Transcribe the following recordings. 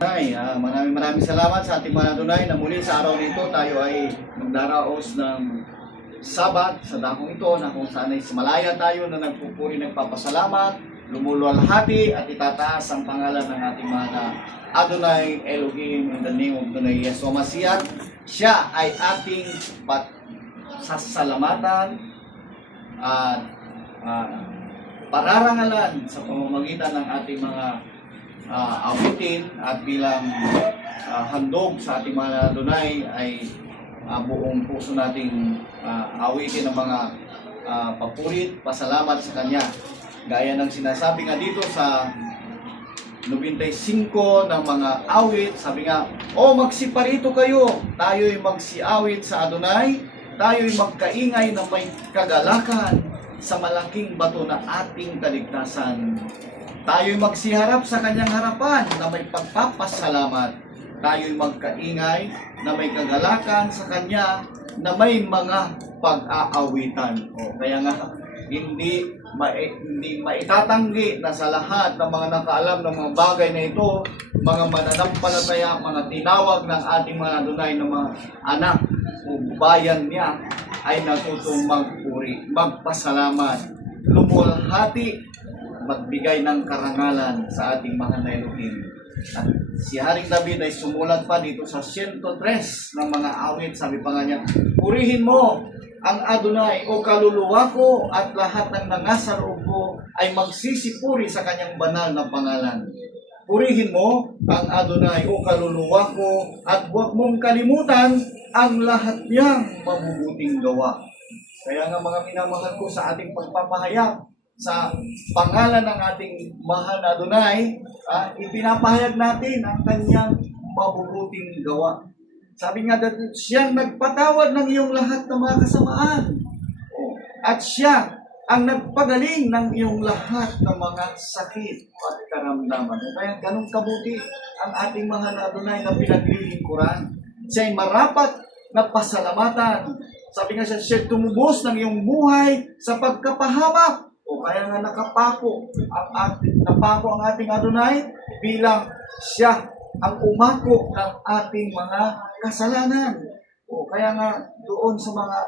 Maraming salamat sa ating mga Adonai na muli sa araw nito tayo ay magdaraos ng Sabat sa dakong ito na kung saan ay malaya tayo na nagpupuri, nagpapasalamat, lumuluwalhati at itataas ang pangalan ng ating mga Adonai Elohim in the name of Adonai Yeshua Mashiach. Siya ay ating sasalamatan at pararangalan sa pamamagitan ng ating mga awitin at bilang handog sa ating mga Adonai ay buong puso nating awitin ang mga papurit, pasalamat sa Kanya. Gaya ng sinasabi nga dito sa 95 ng mga awit, sabi nga, magsiparito kayo, tayo'y magsiawit sa Adonai, tayo'y magkaingay na may kagalakan sa malaking bato na ating kaligtasan. Tayo'y magsiharap sa Kanyang harapan na may pagpapasalamat. Tayo'y magkaingay na may kagalakan sa Kanya na may mga pag-aawitan. Kaya nga, hindi maitatanggi na sa lahat ng mga nakaalam ng mga bagay na ito, mga mananampalataya, mga tinawag ng ating mga Adonai ng mga anak o bayan niya ay natutong magpuri, magpasalamat, lumulhati, magbigay ng karangalan sa ating mahal na Elohim. At si Haring David ay sumulat pa dito sa 103 ng mga awit. Sabi pa nga niya, purihin mo ang Adonai o kaluluwa ko at lahat ng nangasa loob ko ay magsisipuri sa kanyang banal na pangalan. Purihin mo ang Adonai o kaluluwa ko at huwag mong kalimutan ang lahat niyang mabubuting gawa. Kaya nga mga minamahal ko sa ating pagpapahayag sa pangalan ng ating mahal na Adonai, ipinapahayag natin ang kanyang mabubuting gawa. Sabi nga dito, siyang nagpatawad ng iyong lahat ng mga kasamaan. At siya ang nagpagaling ng iyong lahat ng mga sakit at karamdaman. Kaya ganun kabuti ang ating mahal na Adonai na pinaglilingkuran. Siya ay marapat na pasalamatan. Sabi nga siya tumubos ng iyong buhay sa pagkapahamak. Kaya nga napako ang ating Adonai bilang siya ang umako ng ating mga kasalanan. Kaya nga doon sa mga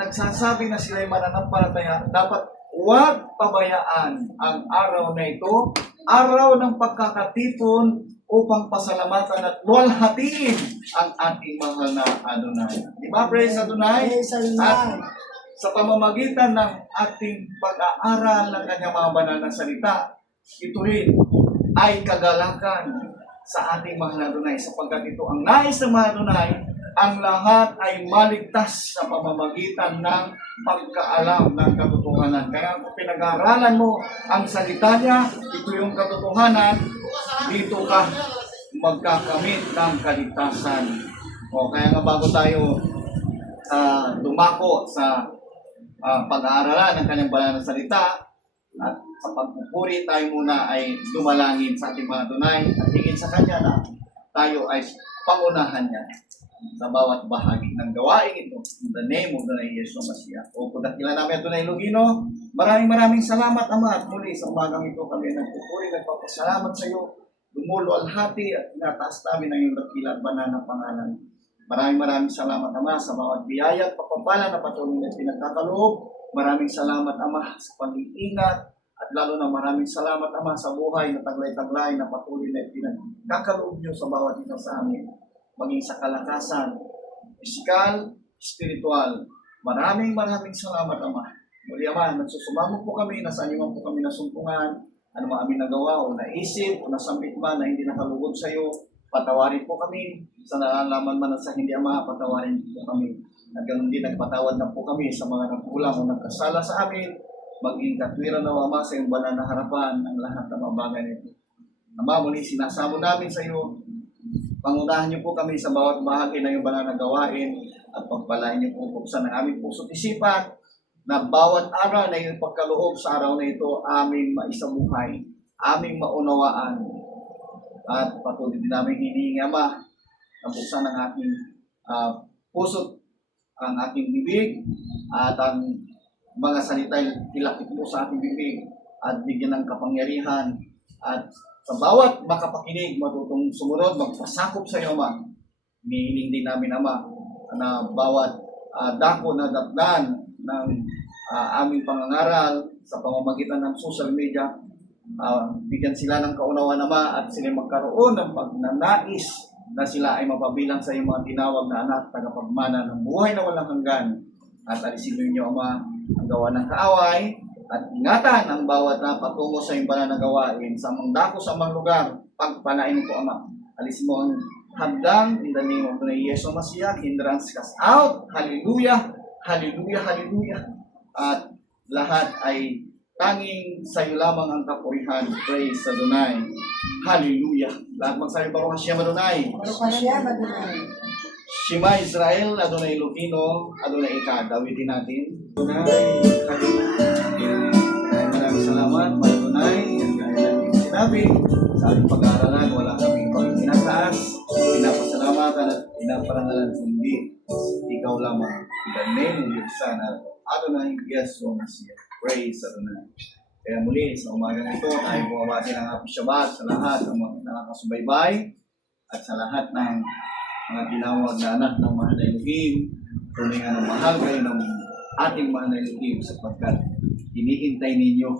nagsasabi na sila'y mananampalataya, dapat huwag pabayaan ang araw na ito, araw ng pagkakatipon upang pasalamatan at luwalhatiin ang ating mahal na Adonai. Diba, praise Adonai? At sa pamamagitan ng ating pag-aaral ng kanyang mga banal na salita, ito rin ay kagalakan sa ating mahal na Adonai, sapagkat ito ang nais ng mahal na Adonai, ang lahat ay maligtas sa pamamagitan ng pagkaalam ng katotohanan. Kaya kung pinag-aaralan mo ang salita niya, ito yung katotohanan, dito ka magkakamit ng kaligtasan. Kaya nga bago tayo dumako sa pag-aaralan ng kanyang banal na salita, at sa pagpupuri tayo muna ay dumalangin sa ating mga Adonai at hingin sa Kanya na tayo ay pangunahan niya sa bawat bahagi ng gawain ito. In the name of the Yeshua Mashiach. Dakila namin Adonai Lugino, maraming salamat Ama, at muli sa umagang ito kami nagpupuri, nagpapasalamat sa iyo, lumuluwalhati at tinataas namin ang iyong dakila at banal na pangalan. Maraming salamat Ama sa bawat biyaya at pagpapala na patuloy na pinagkakaloob. Maraming salamat Ama sa pag-iingat at lalo na maraming salamat Ama sa buhay na taglay-taglay na patuloy na pinagkakaloob niyo sa bawat isa sa amin. Maging sa kalakasan, pisikal, spiritual. Maraming salamat Ama. Muli Ama, nagsusumamo po kami, nasa inyo po kami nasumpungan, ano man aming nagawa o naisip o nasambit man na hindi nakalugod sa iyo. Patawarin po kami sa nalalaman man at sa hindi Ama, patawarin po kami. At ganun din nagpatawad na po kami sa mga nagkulang o nagkasala sa amin. Maging katwiran na Ama sa iyong banal na harapan ang lahat ng mga bagay nito. Ama, muli sinasamo namin sa iyo. Pangunahan niyo po kami sa bawat bahagi ng iyong banal na gawain at pagpalain niyo po buksan ng aming puso't isipan na bawat araw na iyong pagkaloob sa araw na ito aming maisabuhay, aming maunawaan. At patuloy din namin hinihingi Ama na buksan ng ating puso't ang ating bibig at ang mga salita ilapit mo sa ating bibig at bigyan ng kapangyarihan at Sa bawat makapakinig, matutong sumunod, magpasakop sa iyo, Ama. Hinihiling din namin, Ama, na bawat dako na datnan ng aming pangangaral sa pamamagitan ng social media, bigyan sila ng kaunawaan, Ama, at sila magkaroon ng pagnanais na sila ay mapabilang sa iyong mga tinawag na anak, tagapagmana ng buhay na walang hanggan. At alisin ninyo, Ama, ang gawa ng kaaway, at ingatan ang bawat na patungo sa iyong banal na gawain sa mga dako sa mga lugar. Pagpalain mo po, Ama. Alisin mo ang hadlang in the name of the Yesu Masiya. Hindrance cast out. Hallelujah. Hallelujah. Hallelujah. At lahat ay tanging sa iyo lamang ang kapurihan. Praise Adonai. Hallelujah. Lahat magsabi, Baruch Hashem Adonai. Baruch Hashem Adonai. Shema Israel, Adonai Elohino, Adonai Echad. Dawitin natin. Adonai, Hallelujah. Maraming salamat, Adonai. Kaya natin sinabi, sa ating pag-aaralan, wala kaming pag-inataas, pinapasalamatan at pinaparangalan kundi ikaw lamang. In the name of your Son, Adonai, Yesu Masiya. Praise Adonai. Kaya muli, sa umagang ito, tayo bumabati ng Happy Shabbat sa lahat ng mga nakakasubaybay at sa lahat ng mga tinawag na anak ng mahal na Elohim. Tunay nga ng mahal kayo ng ating mahal na Elohim sapagkat hinihintay ninyo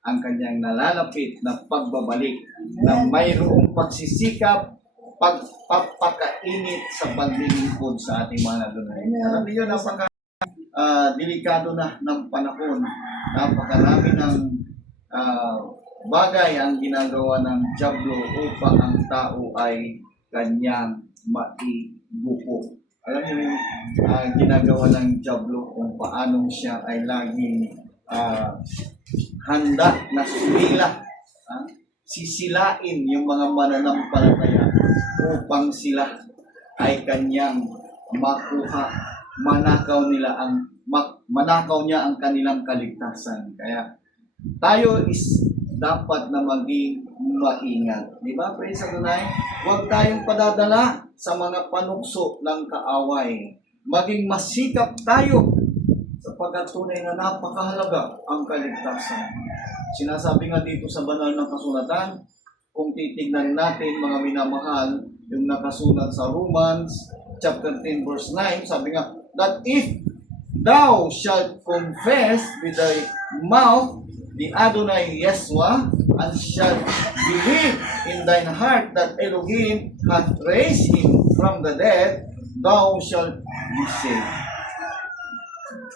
ang kanyang nalalapit na pagbabalik na mayroong pagsisikap, pagpapakainit sa paglilingkod sa ating mahal na Adonai. Alam niyo, napaka delikado na ng panahon. Napakarami ng bagay ang ginagawa ng Diablo upang ang tao ay kanyang maibuko. Alam niyo yung ginagawa ng Diablo kung paano siya ay laging handa na sumila, sisilain yung mga mananampalataya upang sila ay kanyang makuha, manakaw niya ang kanilang kaligtasan. Kaya tayo is dapat na maging maingat. Di ba? Praise Adonai. Huwag tayong padadala sa mga panukso ng kaaway. Maging masikap tayo sapagkat tunay na napakahalaga ang kaligtasan. Sinasabi nga dito sa banal ng kasulatan, kung titignan natin mga minamahal, yung nakasulat sa Romans chapter 10 verse 9, sabi nga, that if thou shalt confess with thy mouth the Adonai Yeshua, and shalt believe in thine heart that Elohim hath raised him from the dead, thou shalt be saved.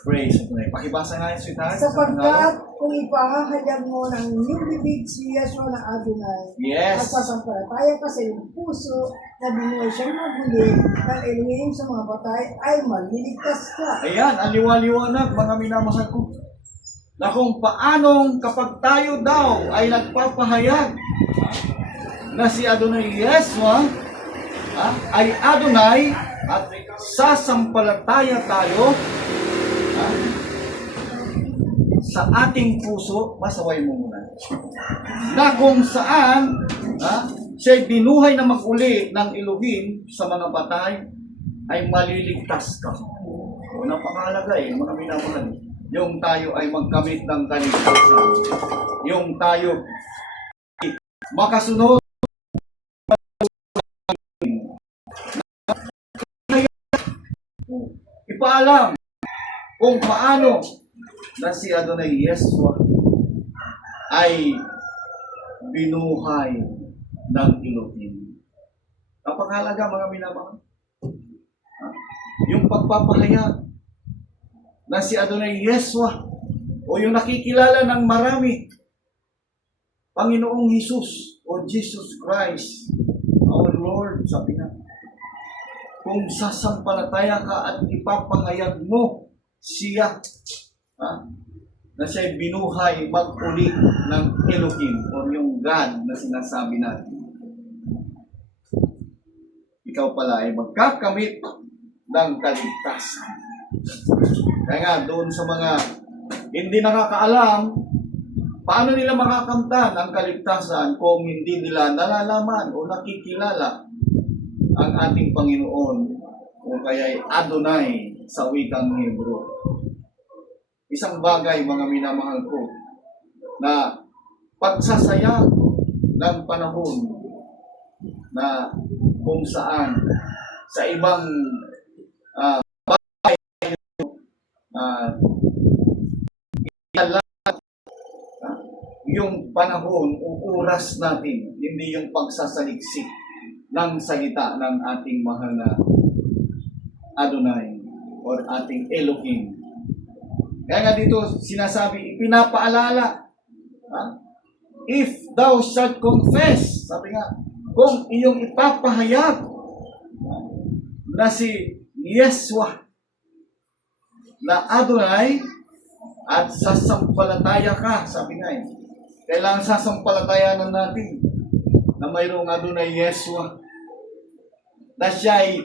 Praise Adonai. Pakibasa nga yung sweetheart. Sapagkat kung ipahahayag mo ng iyong bibig si Yeshua na Adonai, Yes. at sasampalataya ka sa iyong puso na binuhay siyang maghuli ng Elohim sa mga patay, ay maliligtas ka. Ayan, ang liwaliwanag, mga minamahal ko. Na kung paanong kapag tayo daw ay nagpapahayag na si Adonai Yeshua ay Adonai at sasampalataya tayo sa ating puso, masaway mo muna. Na kung saan siya'y binuhay na maguli ng Elohim sa mga patay, ay maliligtas ka. O, napakahalaga mga minamahal. Yung tayo ay magkamit ng kaligtasan. Yung tayo makasunod ipaalam kung paano na si Adonai Yeshua ay binuhay ng Elohim. Napakahalaga mga minamahal. Yung pagpapahayag na si Adonai Yeshua o yung nakikilala ng marami, Panginoong Jesus o Jesus Christ, our Lord, sabi na, kung sasampalataya ka at ipapahayag mo siya, na siya'y binuhay mag-uli ng Elohim o yung God na sinasabi natin, ikaw pala ay magkakamit ng kaligtasan. Kaya nga, doon sa mga hindi nakakaalam, paano nila makakamtan ang kaligtasan kung hindi nila nalalaman o nakikilala ang ating Panginoon o kaya Adonai sa wikang Hebro. Isang bagay, mga minamahal ko, na pagsasayang ng panahon na kung saan sa ibang uh, yung panahon o oras natin, hindi yung pagsasaliksik ng salita ng ating mahal na Adonai or ating Elohim. Kaya nga dito sinasabi, ipinapaalala, if thou shalt confess, sabi nga, kung iyong ipapahayag na si Yeshua na Adonai at sasampalataya ka, sabi nga kailangan sasampalatayanan natin na mayroong Adonai Yeshua na siya'y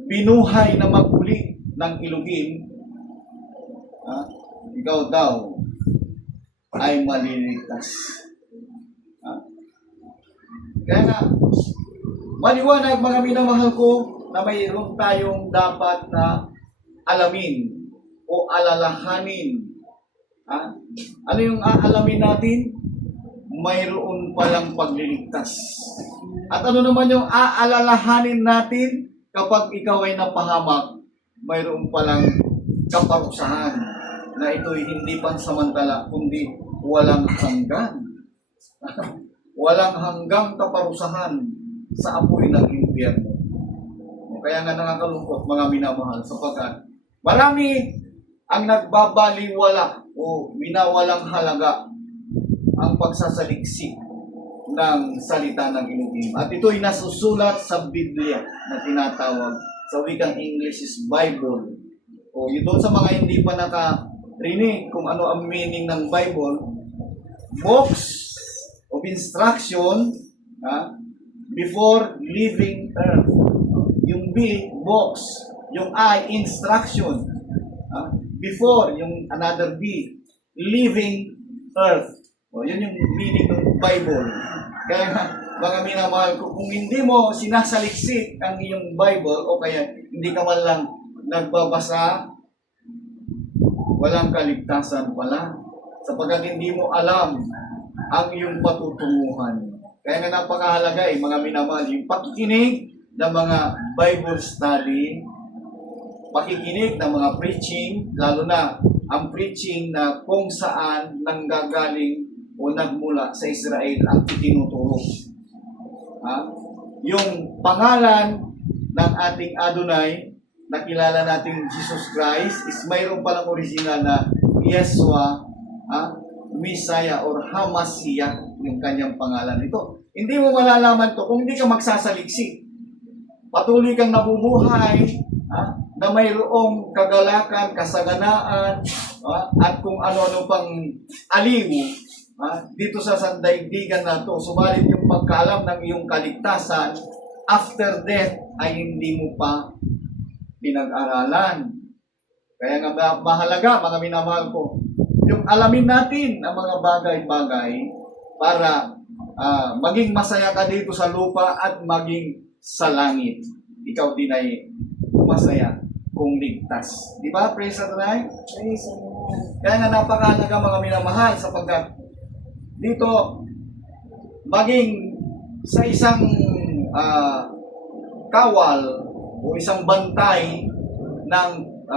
binuhay na maguli ng Elohim, ikaw daw ay maliligtas. Kaya nga, maliwanag mga minamahal ko na mayroon tayong dapat na alamin o alalahanin. Ano yung aalamin natin? Mayroon palang pagliligtas. At ano naman yung aalalahanin natin kapag ikaw ay napahamak? Mayroon palang kaparusahan na ito'y hindi pansamantala kundi walang hanggan. Walang hanggang kaparusahan sa apoy ng impyerno. Kaya nga nakakalungkot mga minamahal sapagkat marami ang nagbabaliwala o minawalang halaga ang pagsasaliksik ng salita ng Elohim. At ito'y nasusulat sa Biblia na tinatawag sa wikang English is Bible. O yun doon sa mga hindi pa nakarinig kung ano ang meaning ng Bible, books of instruction before leaving earth. Yung B, books. Yung I, instruction. Before, yung another B, leaving earth. O, yun yung meaning ng Bible. Kaya mga minamahal ko, kung hindi mo sinasaliksik ang iyong Bible o kaya hindi ka man lang nagbabasa, walang kaligtasan pala. Sapagkat hindi mo alam ang iyong patutunguhan. Kaya nga napakahalaga mga minamahal, yung pakikinig ng mga Bible study, pakikinig ng mga preaching, lalo na ang preaching na kung saan nanggagaling o nagmula sa Israel ang itinuturo. Yung pangalan ng ating Adonai, na kilala nating Jesus Christ, is mayroon palang original na Yeshua, Messiah or Hamashiach, yung kanyang pangalan. Ito, hindi mo malalaman to kung hindi ka magsasaliksik. Patuloy kang nabubuhay, na mayroong kagalakan, kasaganaan, at kung ano-ano pang aliw dito sa sandaigdigan na to. Subalit yung pagkaalam ng iyong kaligtasan after death ay hindi mo pa pinag-aralan. Kaya nga mahalaga mga minamahal ko, yung alamin natin ang mga bagay-bagay para maging masaya ka dito sa lupa at maging sa langit. Ikaw din ay masaya kung ligtas. Di ba? Praise the Lord. Praise the Lord. Kaya nga napakahalaga mga minamahal sapagkat dito maging sa isang kawal o isang bantay ng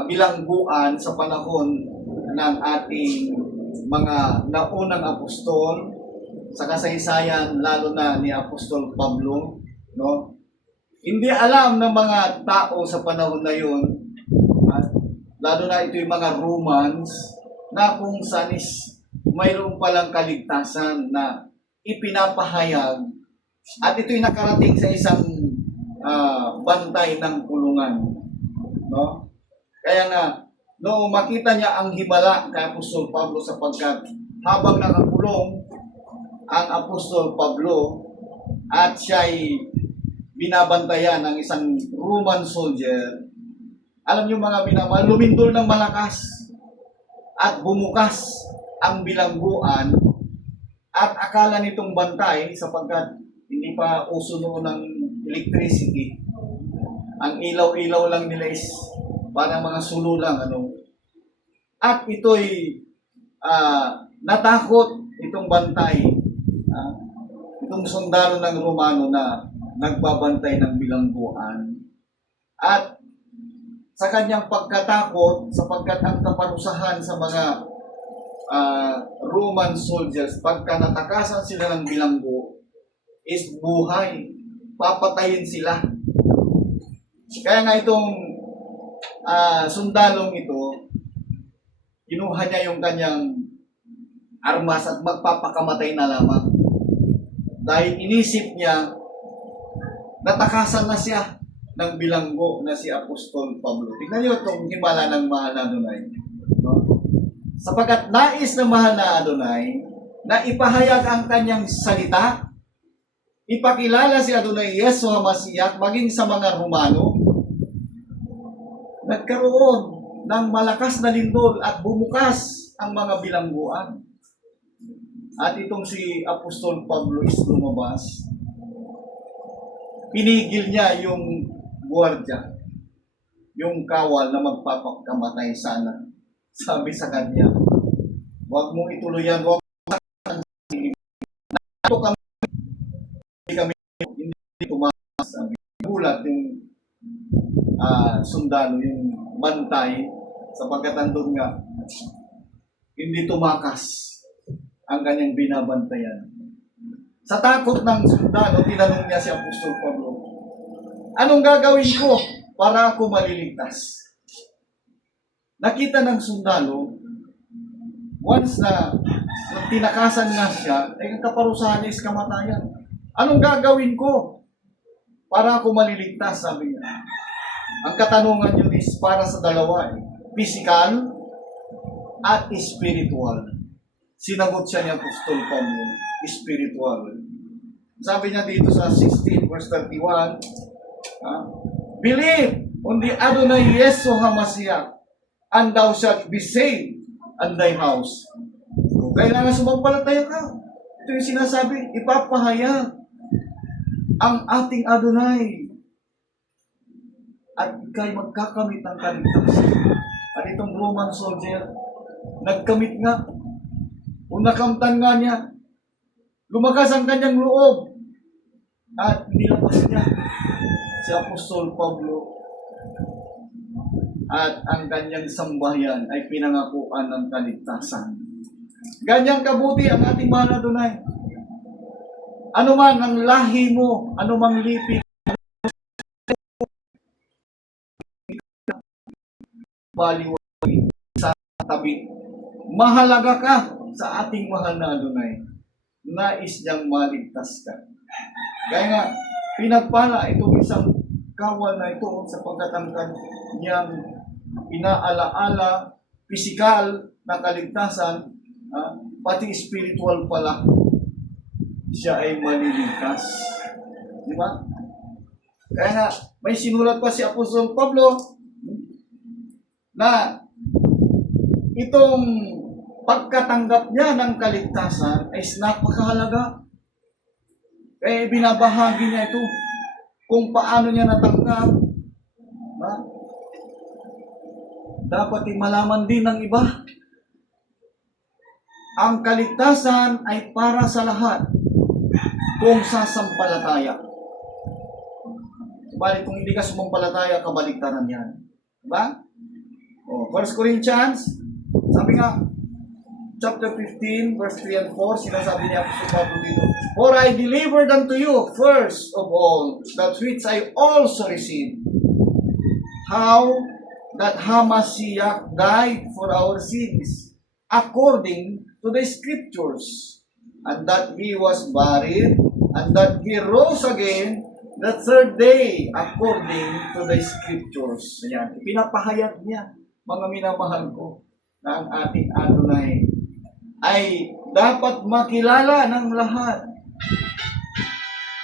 bilangguan sa panahon ng ating mga naunang apostol sa kasaysayan lalo na ni Apostol Pablo, no? Hindi alam ng mga tao sa panahon na yun, lalo na ito yung mga Romans, na kung saan mayroon palang kaligtasan na ipinapahayag at ito'y nakarating sa isang bantay ng kulungan, no? Kaya nga no makita niya ang himala kay Apostol Pablo sapagkat habang nakakulong ang Apostol Pablo at siya'y binabantayan ng isang Roman soldier, alam niyo mga minamahal, lumindol ng malakas at bumukas ang bilangguan at akala nitong bantay sapagkat hindi pa uso noon ng electricity. Ang ilaw-ilaw lang nila is parang mga sulo lang, At ito'y natakot itong bantay. itong sundalo ng Romano na nagbabantay ng bilangguan. At sa kanyang pagkatakot, sapagkat ang kaparusahan sa mga Roman soldiers, pagka natakasan sila ng bilanggo, is buhay. Papatayin sila. Kaya nga itong sundalong ito, kinuha niya yung kanyang armas at magpapakamatay na lamang. Dahil inisip niya, natakasan na siya ng bilanggo na si Apostol Pablo. Tingnan niyo itong himala ng mahal na Adonai. No? Sapagkat nais ng mahal na Adonai na ipahayag ang kanyang salita, ipakilala si Adonai Yesu HaMashiach maging sa mga Romano, nagkaroon ng malakas na lindol at bumukas ang mga bilangguan. At itong si Apostol Pablo is lumabas. Pinigil niya yung gwardiya, yung kawal na magpapakamatay sana. Sabi sa kanya, huwag mong ituloy yan, huwag mong hindi tumakas. Sabi, gulat yung sundalo, yung bantay, sapagkat andun nga, hindi tumakas ang kanyang binabantayan. Sa takot ng sundalo, tinanong niya si Apostol Pablo, anong gagawin ko para ako maliligtas? Nakita ng sundalo, once na tinakasan nga siya, ay ang kaparusahan is kamatayan. Anong gagawin ko para ako maliligtas? Sabi niya. Ang katanungan yun is para sa dalawa, physical at spiritual. Sinagot siya ni Apostol Pablo, spiritual. Sabi niya dito sa 16 verse 31, believe on the Adonai Yesu HaMashiach, and thou shalt be saved and thy house. So, kailangan sumampalataya ka. Ito yung sinasabi, ipapahayag ang ating Adonai at ikay magkakamit ng kaligtasan. At itong Roman soldier, nagkamit nga, kung nakamtan nga niya, lumakas ang kanyang loob at nilabas niya si Apostol Pablo at ang kanyang sambahayan ay pinangakuan ng kaligtasan. Ganyang kabuti ang ating mahal na Adonai. Ano man ang lahi mo, ano mang lipi, baliwali sa tabi. Mahalaga ka sa ating mahal na Adonai. Nais niyang maligtas ka. Kaya nga, pinagpala itong isang kawal na ito sapagkat ang kanyang inaalaala, pisikal na kaligtasan, pati spiritual pala, siya ay maliligtas. Di ba? Kaya nga, may sinulat pa si Apostol Pablo na itong pagkatanggap niya ng kaligtasan ay napakahalaga. Kaya binabahagi niya ito kung paano niya natanggap. Diba? Dapat malaman din ng iba. Ang kaligtasan ay para sa lahat kung sasampalataya. Subalit kung hindi ka sumampalataya, kabaligtaran yan. Diba? 1 Corinthians, sabi nga, chapter 15, verse 3 and 4, sinasabi niya sa Pablo dito, for I delivered unto you first of all that which I also received, how that HaMashiach died for our sins, according to the Scriptures, and that He was buried, and that He rose again the third day, according to the Scriptures. Ayan, pinapahayag niya, mga minamahal ko, na ang ating Adonai ay dapat makilala ng lahat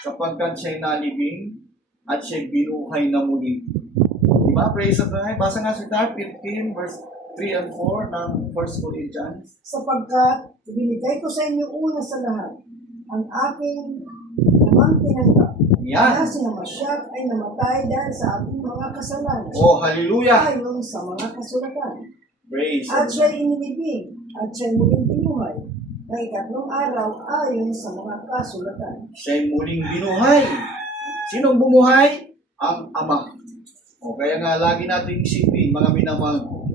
sapagkat siya'y nalibing at siya'y binuhay na muli. Diba? Praise the Lord. Basa nga sa 15 verse 3 and 4 ng 1 Corinthians. Sapagkat ibinigay ko sa inyo una sa lahat ang aking namang tinanggap. Yan. Na si HaMashiach ay namatay dahil sa ating mga kasalanan. Oh, hallelujah. Ayon sa mga kasulatan. Praise At the siya'y inilibing, at siya'y muling binuhay, ng ikatlong araw ayon sa mga kasulatan. Siya'y muling binuhay. Sinong bumuhay? Ang Ama. O kaya nga lagi nating isipin, mga minamahal ko,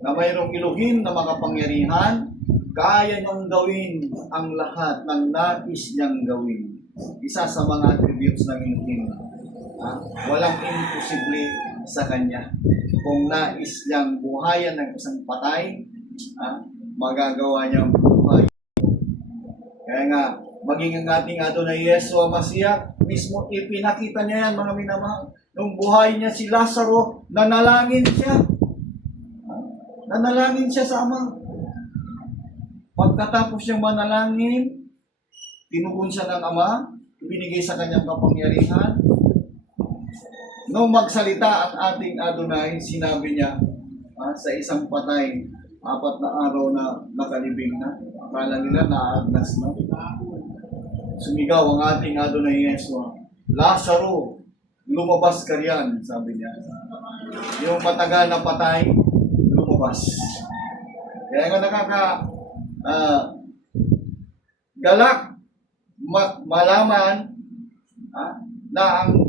na mayroong Elohim na makapangyarihan, kaya niyang gawin ang lahat ng nais niyang gawin. Isa sa mga attributes ng Elohim. Walang imposible sa Kanya. Kung nais niyang buhayan ng isang patay, magagawa niyang buhay. Kaya nga, maging ang ating Adonai Yeshua Mashiach, mismo ipinakita niya yan, mga minamahal. Nung buhay niya si Lazaro, nanalangin siya. Nanalangin siya sa Ama. Pagkatapos niyang manalangin, tinugon siya ng Ama, ibinigay sa kanyang kapangyarihan. Nung magsalita ang ating Adonai, sinabi niya sa isang patay, 4 na araw na nakalibing na. Akala nila naagnas na. Sumigaw ang ating Adonai Yeshua, Lazaro, lumabas ka riyan, sabi niya. Yung matagal na patay, lumabas. Kaya nga galak malaman na ang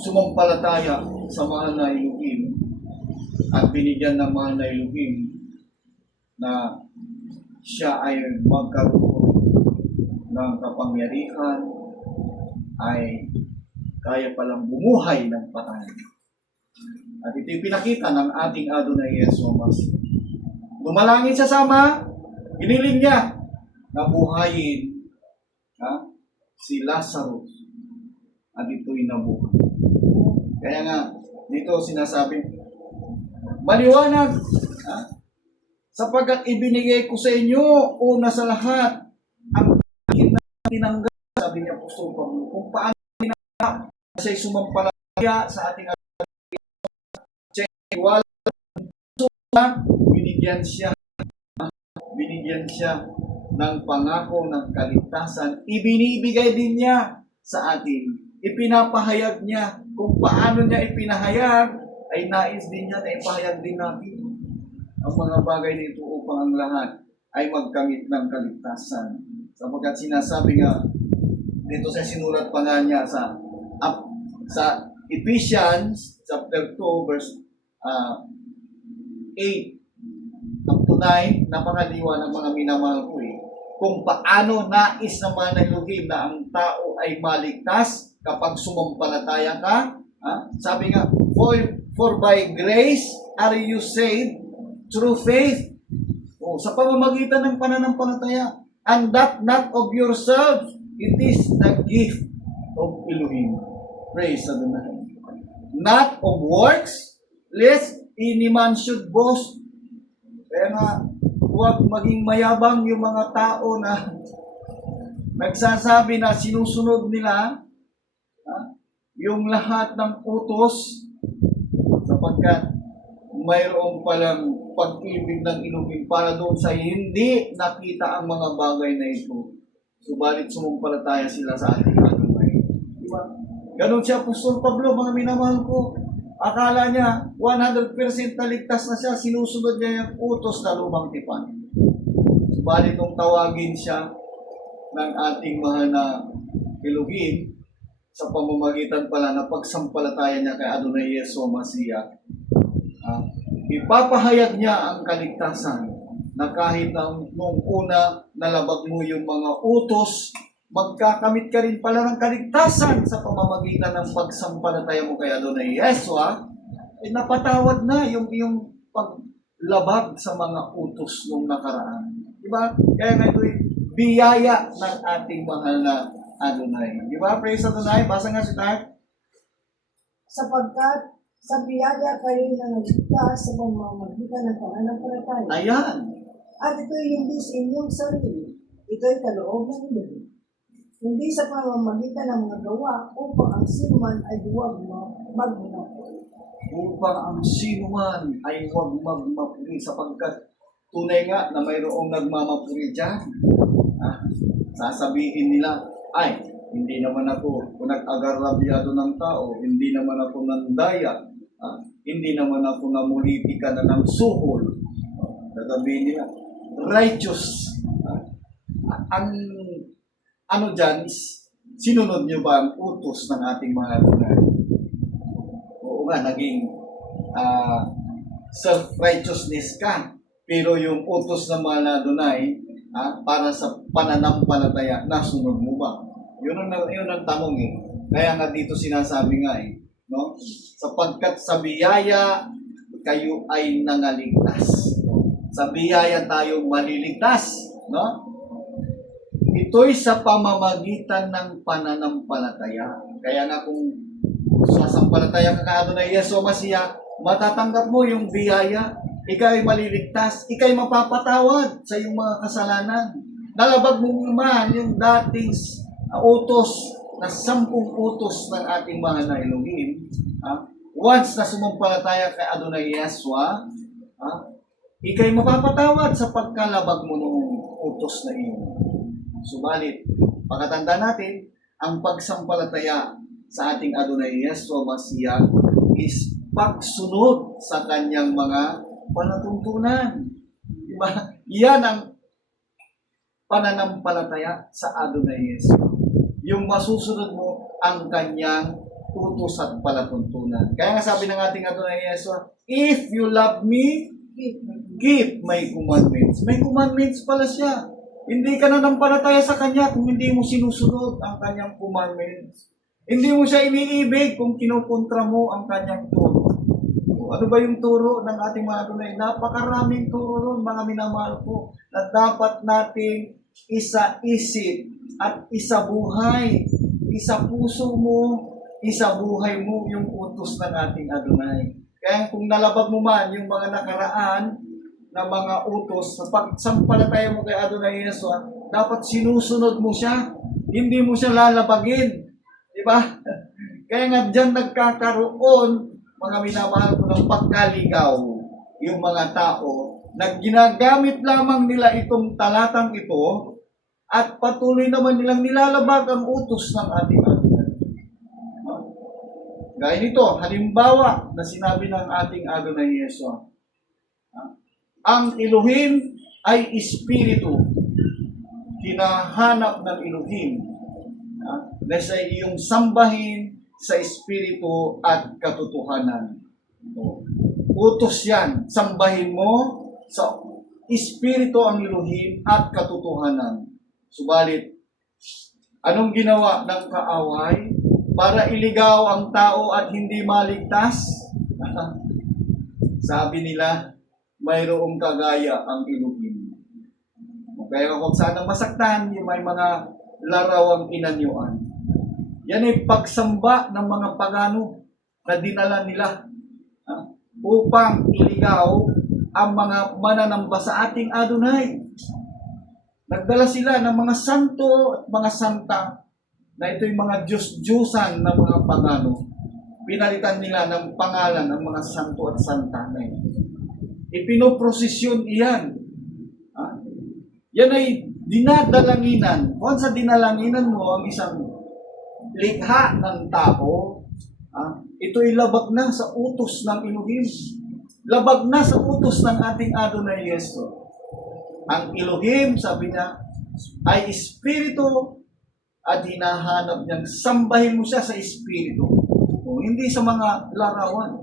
sumampalataya sa mahal na Elohim at binigyan ng mahal na Elohim na siya ay magkaroon ng kapangyarihan ay kaya palang bumuhay ng patay. At ito'y pinakita ng ating Adonai Yeshua Mashiach. Dumalangin siya sa Ama, hiniling niya na buhayin si Lazaro at ito'y nabuhay. Kaya nga, dito sinasabi, maliwanag, sapagkat ibinigay ko sa inyo, una sa lahat, ang tinanggap, sabi ni Apostol Pablo, kung paano tinanggap siya'y sumampalataya sa ating wala binigyan siya ng pangako ng kaligtasan, ibinibigay din niya sa atin. Ipinapahayag niya. Kung paano niya ipinahayag, ay nais din niya na ipahayag din natin ang mga bagay nito upang ang lahat ay magkamit ng kaligtasan. Sapagkat sinasabi nga, dito sa sinulat pa nga niya sa Ephesians chapter 2 verse 8 up to 9, napakaliwa ng mga minamahal ko kung paano nais naman ng Elohim na ang tao ay maligtas kapag sumampalataya ka. Sabi nga, for by grace are you saved through faith. Sa pamamagitan ng pananampalataya. And that not of yourselves, it is the gift of Elohim. Praise Adonai. Not of works, lest any man should boast. Kaya nga, huwag maging mayabang yung mga tao na nagsasabi na sinusunod nila yung lahat ng utos sapagkat mayroong palang pag-ibig ng Elohim para doon sa hindi nakita ang mga bagay na ito. Subalit sumumpalataya sila sa ating Adonai. Diba? Ganon siya, Apostol Pablo, mga minamahal ko. Akala niya, 100% naligtas na siya, sinusunod niya yung utos na lumang tipan. Subalit nung tawagin siya ng ating mahal na Elohim, sa pamamagitan pala na pagsampalataya niya kay Adonai Yeshua Mashiach, ipapahayag niya ang kaligtasan na kahit nung una nalabag mo yung mga utos, magkakamit ka rin pala ng kaligtasan sa pamamagitan ng pagsampalataya mo kay Adonai Yeshua, napatawad na yung paglabag sa mga utos nung nakaraan. Diba? Kaya nga ito'y biyaya ng ating mahal na Adonai. Diba? Praise Adonai. Basa nga si Tark. Sapagkat sa biyaya kayo na nagligtas sa pamamagitan ng pananampalataya. Ayan. At ito'y hindi sa inyong sarili. Ito'y kaloob ng Elohim. Hindi sa pamamagitan ng mga gawa upang ang sinuman ay huwag magmapuri. Upang ang sinuman ay huwag magmapuri sapagkat tunay nga na mayroong nagmamapuri dyan. Sasabihin nila, ay, hindi naman ako nag-agarabyado ng tao, hindi naman ako nandaya, hindi naman ako namulitika na ng suhol. Sasabihin nila, righteous ang ano dyan is, sinunod nyo ba ang utos ng ating mga Adonai? Oo nga, naging self-righteousness ka. Pero yung utos ng mga Adonai, para sa pananampalataya, nasunod mo ba? Yun ang tanong eh. Kaya nga dito sinasabi nga eh, no? Sapagkat sa biyaya, kayo ay nangaligtas. Sa biyaya tayo maliligtas, no? Ito'y sa pamamagitan ng pananampalataya. Kaya nga kung sasampalataya ka kay Adonai Yeshua Masiya, matatanggap mo yung biyaya. Ikaw ay maliligtas. Ikaw ay mapapatawad sa iyong mga kasalanan. Nalabag mo man yung dating utos na 10 utos ng ating mahal na Elohim. Once na sumampalataya kay Adonai Yeshua, ikaw ay mapapatawad sa pagkalabag mo ng utos na iyon. Subalit, pagkatanda natin, ang pagsampalataya sa ating Adonai Yeshua Masiya is pagsunod sa kanyang mga panatuntunan. Diba? Yan ang pananampalataya sa Adonai Yeshua. Yung masusunod mo ang kanyang utos at palatuntunan. Kaya nga sabi ng ating Adonai Yeshua, if you love me, keep my commandments. May commandments pala siya. Hindi ka nanampalataya sa Kanya kung hindi mo sinusunod ang Kanyang commandments. Hindi mo siya iniibig kung kinukontra mo ang Kanyang turo. Ano ba yung turo ng ating mga Adonai? Napakaraming turo ron, mga minamahal ko, na dapat natin isa-isip at isa-buhay. Isa-puso mo, isa-buhay mo yung utos ng ating Adonai. Kaya kung nalabag mo man yung mga nakaraan na mga utos, sa pagsampalataya mo kay Adonai Yeshua, dapat sinusunod mo siya. Hindi mo siya lalabagin. Diba? Kaya nga dyan nagkakaroon, mga minamahal ko, ng pagkaligaw yung mga tao na ginagamit lamang nila itong talatang ito at patuloy naman nilang nilalabag ang utos ng ating Adonai. Gaya nito, halimbawa na sinabi ng ating Adonai Yeshua, ang Elohim ay Espiritu. Hinahanap ng Elohim na sa iyong sambahin sa Espiritu at katotohanan. Utos yan. Sambahin mo sa Espiritu ang Elohim at katotohanan. Subalit, anong ginawa ng kaaway para iligaw ang tao at hindi maligtas? Sabi nila, mayroong kagaya ang Elohim. Kaya huwag sanang masaktan yung may mga larawang inanyuan. Yan ay pagsamba ng mga pagano na dinala nila upang iligaw ang mga mananamba sa ating Adonai. Nagdala sila ng mga santo at mga santa na ito'y mga Diyos-Diyosan na mga pagano. Pinalitan nila ng pangalan ng mga santo at santa na ito. Ipinoprosesyon iyan. Yan ay dinadalanginan. Kung sa dinalanginan mo ang isang likha ng tao, ito'y labag na sa utos ng Elohim. Labag na sa utos ng ating Adonai Yeshua. Ang Elohim, sabi niya, ay Espiritu at hinahanap niyang sambahin mo siya sa Espiritu. Hindi sa mga larawan.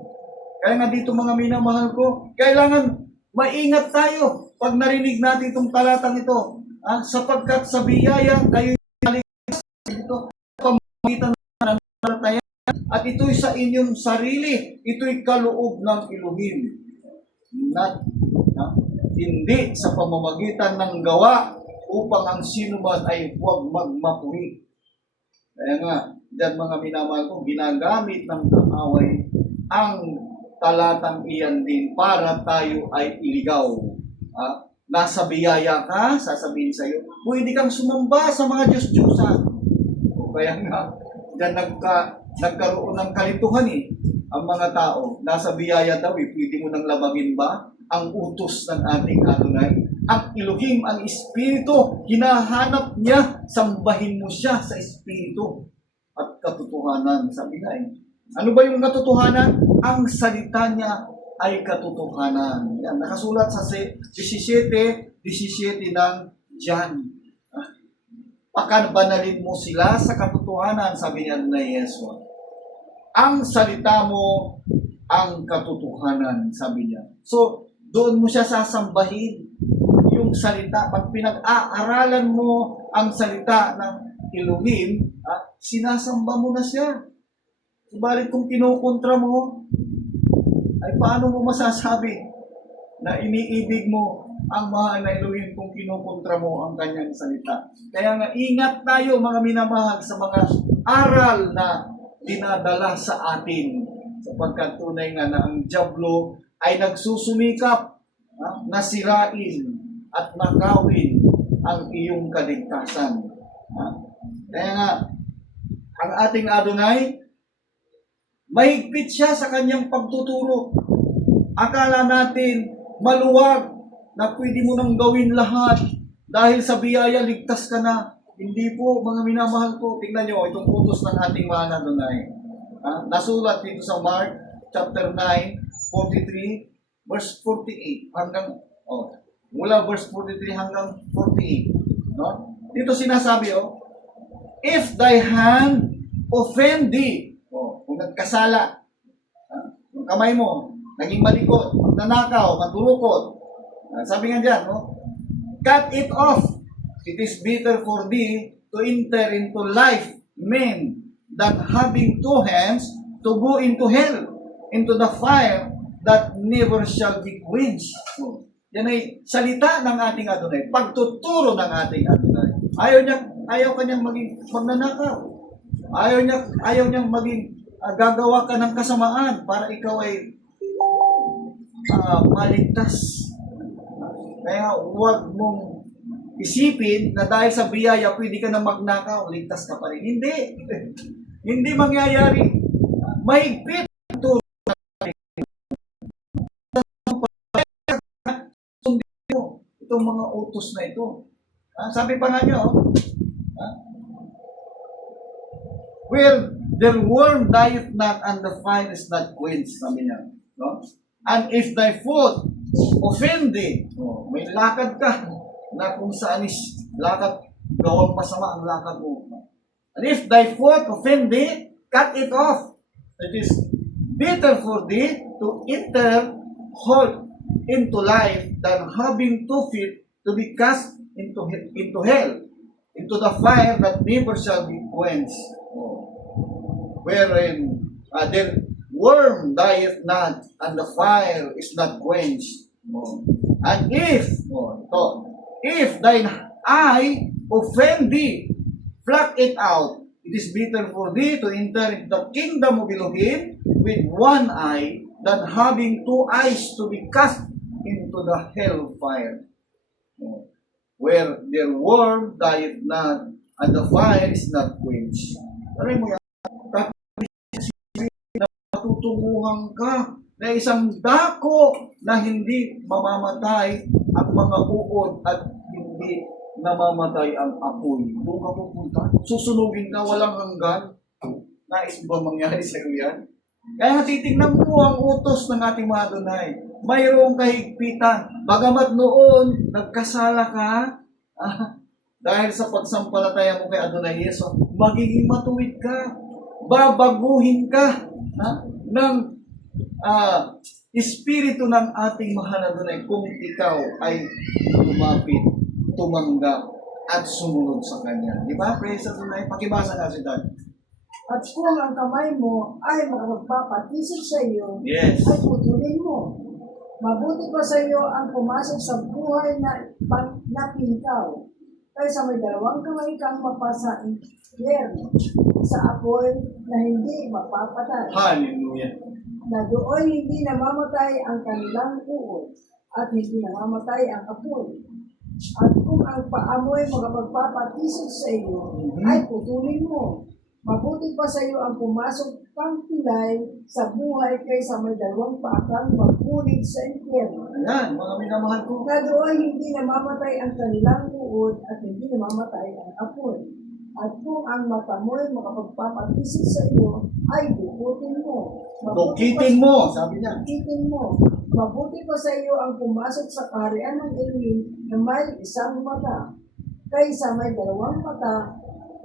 Kaya nga dito mga minamahal ko, kailangan maingat tayo pag narinig natin itong talatang ito. Sapagkat sa biyaya kayo naligtas ito, pamagitan ng palataya, at ito'y sa inyong sarili, ito'y kaloob ng Elohim. Hindi sa pamamagitan ng gawa upang ang sinuman ay huwag magmapuri. Kaya nga, dyan mga minamahal ko, ginagamit ng kaaway ang talatang iyan din para tayo ay iligaw. Nasa biyaya ka, sasabihin sa iyo, pwede kang sumamba sa mga Diyos-Diyosan. Kaya nga, dyan nagkaroon ng kalituhan ang mga tao. Nasa biyaya daw, pwede mo nang labagin ba ang utos ng ating Adonai? Ang Elohim, ang Espiritu, hinahanap niya, sambahin mo siya sa Espiritu at katotohanan. Sabi nga ano ba yung katotohanan? Ang salita niya ay katotohanan. Yan, nakasulat sa 17:17 ng John. Pakabanalin mo sila sa katotohanan, sabi niya na Yesu. Ang salita mo, ang katotohanan, sabi niya. So, doon mo siya sasambahin. Yung salita, pag pinag-aaralan mo ang salita ng Elohim, sinasamba mo na siya. Subalit kung kinukontra mo, ay paano mo masasabi na iniibig mo ang mahal na Elohim kung kinukontra mo ang kanyang salita? Kaya nga, ingat tayo mga minamahal sa mga aral na dinadala sa atin. Sapagkat tunay nga na ang dyablo ay nagsusumikap na sirain at nakawin ang iyong kaligtasan. Kaya nga, ang ating Adonai, mahigpit siya sa kanyang pagtuturo. Akala natin maluwag na pwede mo nang gawin lahat dahil sa biyaya ligtas ka na. Hindi po, mga minamahal ko. Tingnan nyo, itong utos ng ating mahal na Adonai. Nasulat dito sa Mark chapter 9, 43, verse 48 hanggang mula verse 43 hanggang 48. No? Dito sinasabi, if thy hand offend thee, kung nagkasala, yung kamay mo, naging malikot, magnanakaw, madurukot, sabi nga dyan, cut it off. It is better for thee to enter into life, men, than having two hands to go into hell, into the fire that never shall be quenched. Yan ay salita ng ating Adonai, pagtuturo ng ating Adonai. Ayaw kanyang maging magnanakaw. Ayaw niyang maging gagawa ka ng kasamaan para ikaw ay maligtas. Kaya huwag mong isipin na dahil sa biyaya pwede ka na magnakaw, ligtas ka pa rin. Hindi. Hindi mangyayari. Mahigpit itong mga utos na ito. Sabi pa nga niyo, where the worm dieth not and the fire is not quenched, sabi niya. No? And if thy foot offend thee, may lakad ka na kung saan is lakad, gawang masama ang lakad mo. And if thy foot offend thee, cut it off. It is better for thee to enter whole into life than having 2 feet to be cast into hell, into the fire that never shall be quenched. Wherein the worm dieth not, and the fire is not quenched. And if thine eye offend thee, pluck it out. It is better for thee to enter into the kingdom of Elohim with one eye than having 2 eyes to be cast into the hell fire, where their worm dieth not, and the fire is not quenched. Aray mo yan, matutunguhan ka na isang dako na hindi mamamatay ang mga uod at hindi namamatay ang apoy. Doon ka pupunta, susunugin ka, walang hanggan. Nais mo ba mangyari sa iyo yan? Kaya titignan mo ang utos ng ating mga Adonai. Mayroong kahigpitan. Bagamat noon, nagkasala ka, dahil sa pagsampalataya mo kay Adonai Yesu, magiging matuwid ka. Babaguhin ka ng espiritu ng ating mahal na Adonai kung ikaw ay lumapit, tumanggap, at sumunod sa Kanya. Di ba? Praise Adonai. Pakibasa nga si Dad. At kung ang kamay mo ay makapagpapatisip sa iyo, Yes. ay putulin mo. Mabuti pa sa iyo ang pumasok sa buhay na pinikaw, kaysa may 2 kamay kang mapasa impyerno sa apoy na hindi mapapatay. Hallelujah. Na doon hindi namamatay ang kanilang uod at hindi namamatay ang apoy. At kung ang paa mo ay makapagpapatisip sa iyo, ay putulin mo. Mabuti pa sa iyo ang pumasok kang pilay sa buhay kaysa may 2 paa kang magpunit sa impyerno. Ayan, mga minamahal ko. Na doon hindi namamatay ang kanilang uod at hindi namamatay ang apoy. At kung ang mata mo ay makapagpapatisip sa iyo, ay dukutin mo. Dukitin mo, sabi niya. Dukitin mo. Mabuti pa sa iyo ang pumasok sa kaharian ng Elohim na may 1 mata, kaysa may dalawang mata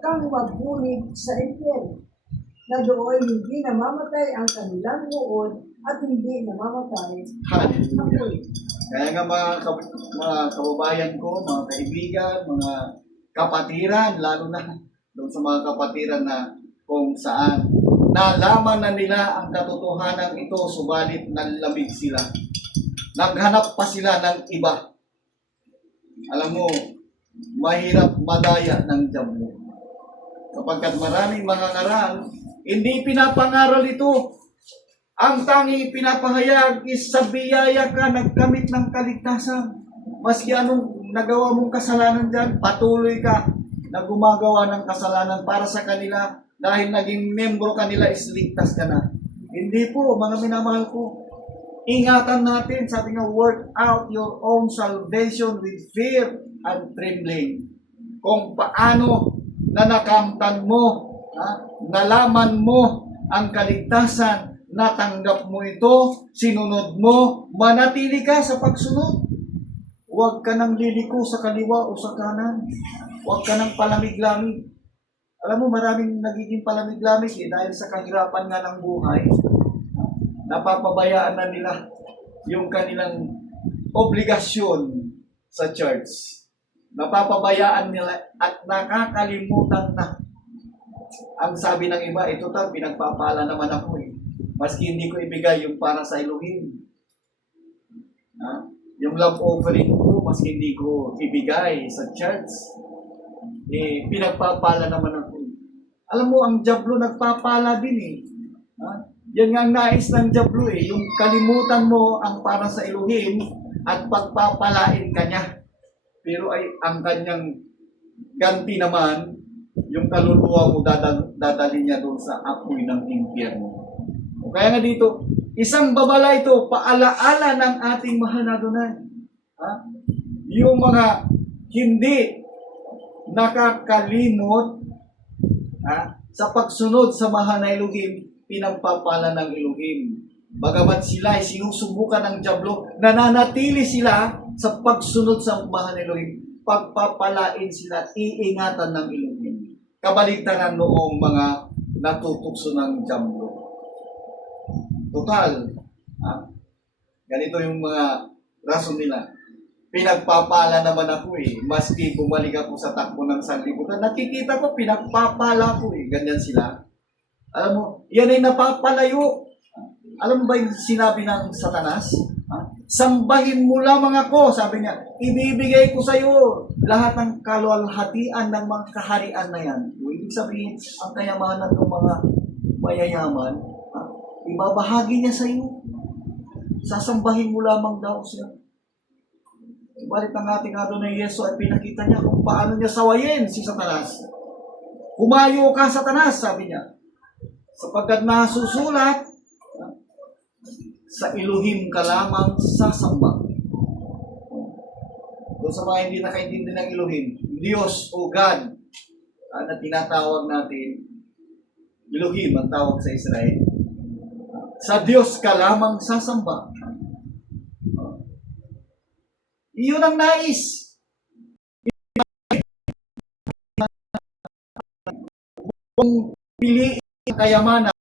kang magbulig sa impyerno, na doon hindi namamatay ang kanilang uod at hindi namamatay ang Hallelujah. apoy. Kaya nga mga kababayan ko, mga kaibigan, mga kapatiran, lalo na doon sa mga kapatiran na kung saan nalaman na nila ang katotohanan ito, subalit nanlamig sila. Naghanap pa sila ng iba. Alam mo, mahirap madaya ng diablo. Kapagkat maraming mga ngaral, hindi pinapangaral ito. Ang tanging pinapahayag is sa biyaya ka nagkamit ng kaligtasan. Maski anong nagawa mong kasalanan dyan, patuloy ka na gumagawa ng kasalanan para sa kanila dahil naging membro kanila is ligtas ka na. Hindi po, mga minamahal ko. Ingatan natin, sabi nga, work out your own salvation with fear and trembling. Kung paano na nakamtan mo, nalaman mo ang kaligtasan, natanggap mo ito, sinunod mo, manatili ka sa pagsunod. Huwag ka nang liliko sa kaliwa o sa kanan. Huwag ka nang palamig-lamig. Alam mo, maraming nagiging palamig-lamig dahil sa kahirapan nga ng buhay. Napapabayaan na nila yung kanilang obligasyon sa church. Napapabayaan nila at nakakalimutan na. Ang sabi ng iba, ito tal, pinagpapala naman ako Maski hindi ko ibigay yung para sa Elohim. Yung love offering ko, maski hindi ko ibigay sa church. Pinagpapala naman ako. Alam mo, ang diablo nagpapala din Yan nga ang nais ng diablo yung kalimutan mo ang para sa Elohim at pagpapalain ka niya. Pero ay ang kanyang ganti naman, yung kaluluwa mo dadalhin niya doon sa apoy ng impyerno. O kaya nga dito, isang babala ito, paalaala ng ating mahal na Adonai. Yung mga hindi nakakalimot sa pagsunod sa mahal na Elohim, pinagpapala ng Elohim. Bagamat sila ay sinusubukan ng diablo, nananatili sila sa pagsunod sa mahal na Elohim, pagpapalain sila at iingatan ng Elohim. Kabaligtaran noong mga natutukso ng diablo. Total, ganito yung mga rason nila. Pinagpapala naman ako maski bumalik ako sa takbo ng sanlibutan, nakikita ko pinagpapala ko ganyan sila. Alam mo, yan ay napapalayo. Alam mo ba yung sinabi ng Satanas? Sambahin mo lamang ako, sabi niya, ibibigay ko sa iyo lahat ng kaluwalhatian ng mga kaharian na yan. Ibig sabihin, ang kayamanan ng mga mayayaman, ibabahagi niya sa iyo. Sasambahin mo lamang daw siya. Subalit ang ating Adonai Yesu ay pinakita niya kung paano niya sawayin si Satanas. Humayo ka, Satanas, sabi niya. Sapagkat nasusulat, sa Elohim ka lamang sasamba. Doon sa mga hindi nakaintindi ng Elohim, Diyos o God, na tinatawag natin, Elohim ang tawag sa Israel. Sa Diyos ka lamang sasamba. Iyon ang nais. Kung piliin ang kayamanan,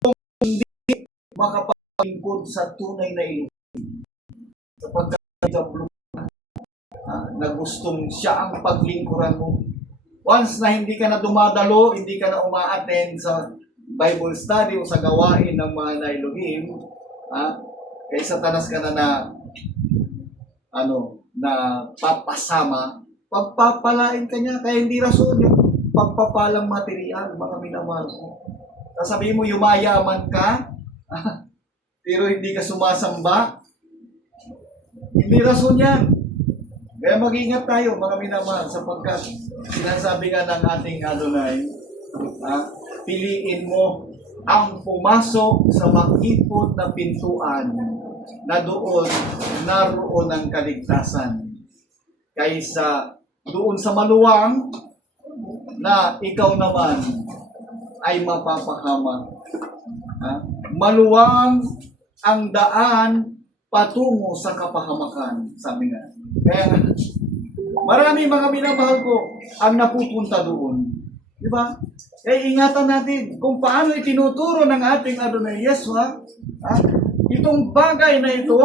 kung hindi makapalingkod sa tunay na Elohim. Sapagkat na gustong siya ang paglingkuran mo. Once na hindi ka na dumadalo, hindi ka na uma-attend sa Bible study o sa gawain ng mga na Elohim, kay Satanas ka na papasama, pagpapalain ka niya, kaya hindi rason yung pagpapalang material, mga minamahal ko. Sasabihin mo, yumayaman ka, pero hindi ka sumasamba, hindi rason yan. Kaya mag-ingat tayo, mga minamahal, sapagkat sinasabi nga ng ating Adonai, piliin mo ang pumasok sa makipot na pintuan na doon naroon ang kaligtasan kaysa doon sa maluwang na ikaw naman ay mapapahamak. Maluwang ang daan patungo sa kapahamakan, sabi nga. Kaya Marami mga minamahal ko ang napupunta doon. Di ba? Eh, ingatan natin kung paano itinuturo ng ating Adonai Yeshua, itong bagay na ito,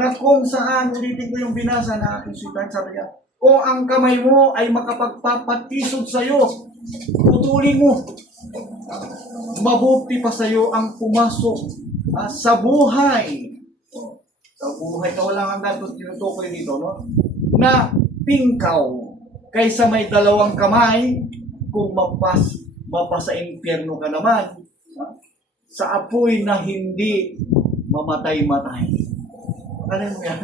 na kung saan, ulitin ko yung binasa na aking sulat, sabi niya, kung ang kamay mo ay makapagpapatisod sa'yo, putulin mo. Mabuti pa sa'yo ang pumasok sa buhay. Sa buhay na walang hanggan, tinutukoy dito, no? Na pingkaw kaysa may dalawang kamay kung mapasa impyerno ka naman sa apoy na hindi mamatay-matay. Alam mo yan?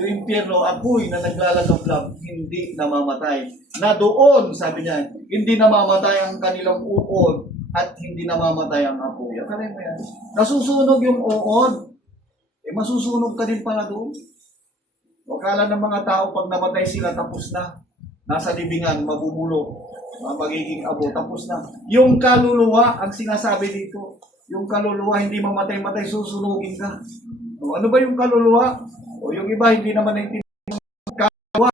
Yung impyerno, apoy na naglalagablab, hindi namamatay. Na doon, sabi niya, hindi namamatay ang kanilang uod at hindi namamatay ang apoy. Alam mo yan? Nasusunog yung uod, masusunog ka din pala doon. Akala ng mga tao pag namatay sila tapos na. Nasa libingan, mabubulok, magiging abo, tapos na. Yung kaluluwa, ang sinasabi dito, yung kaluluwa hindi mamatay-matay, susunugin ka. O, ano ba yung kaluluwa? O yung iba hindi naman naintindihan yung kaluluwa.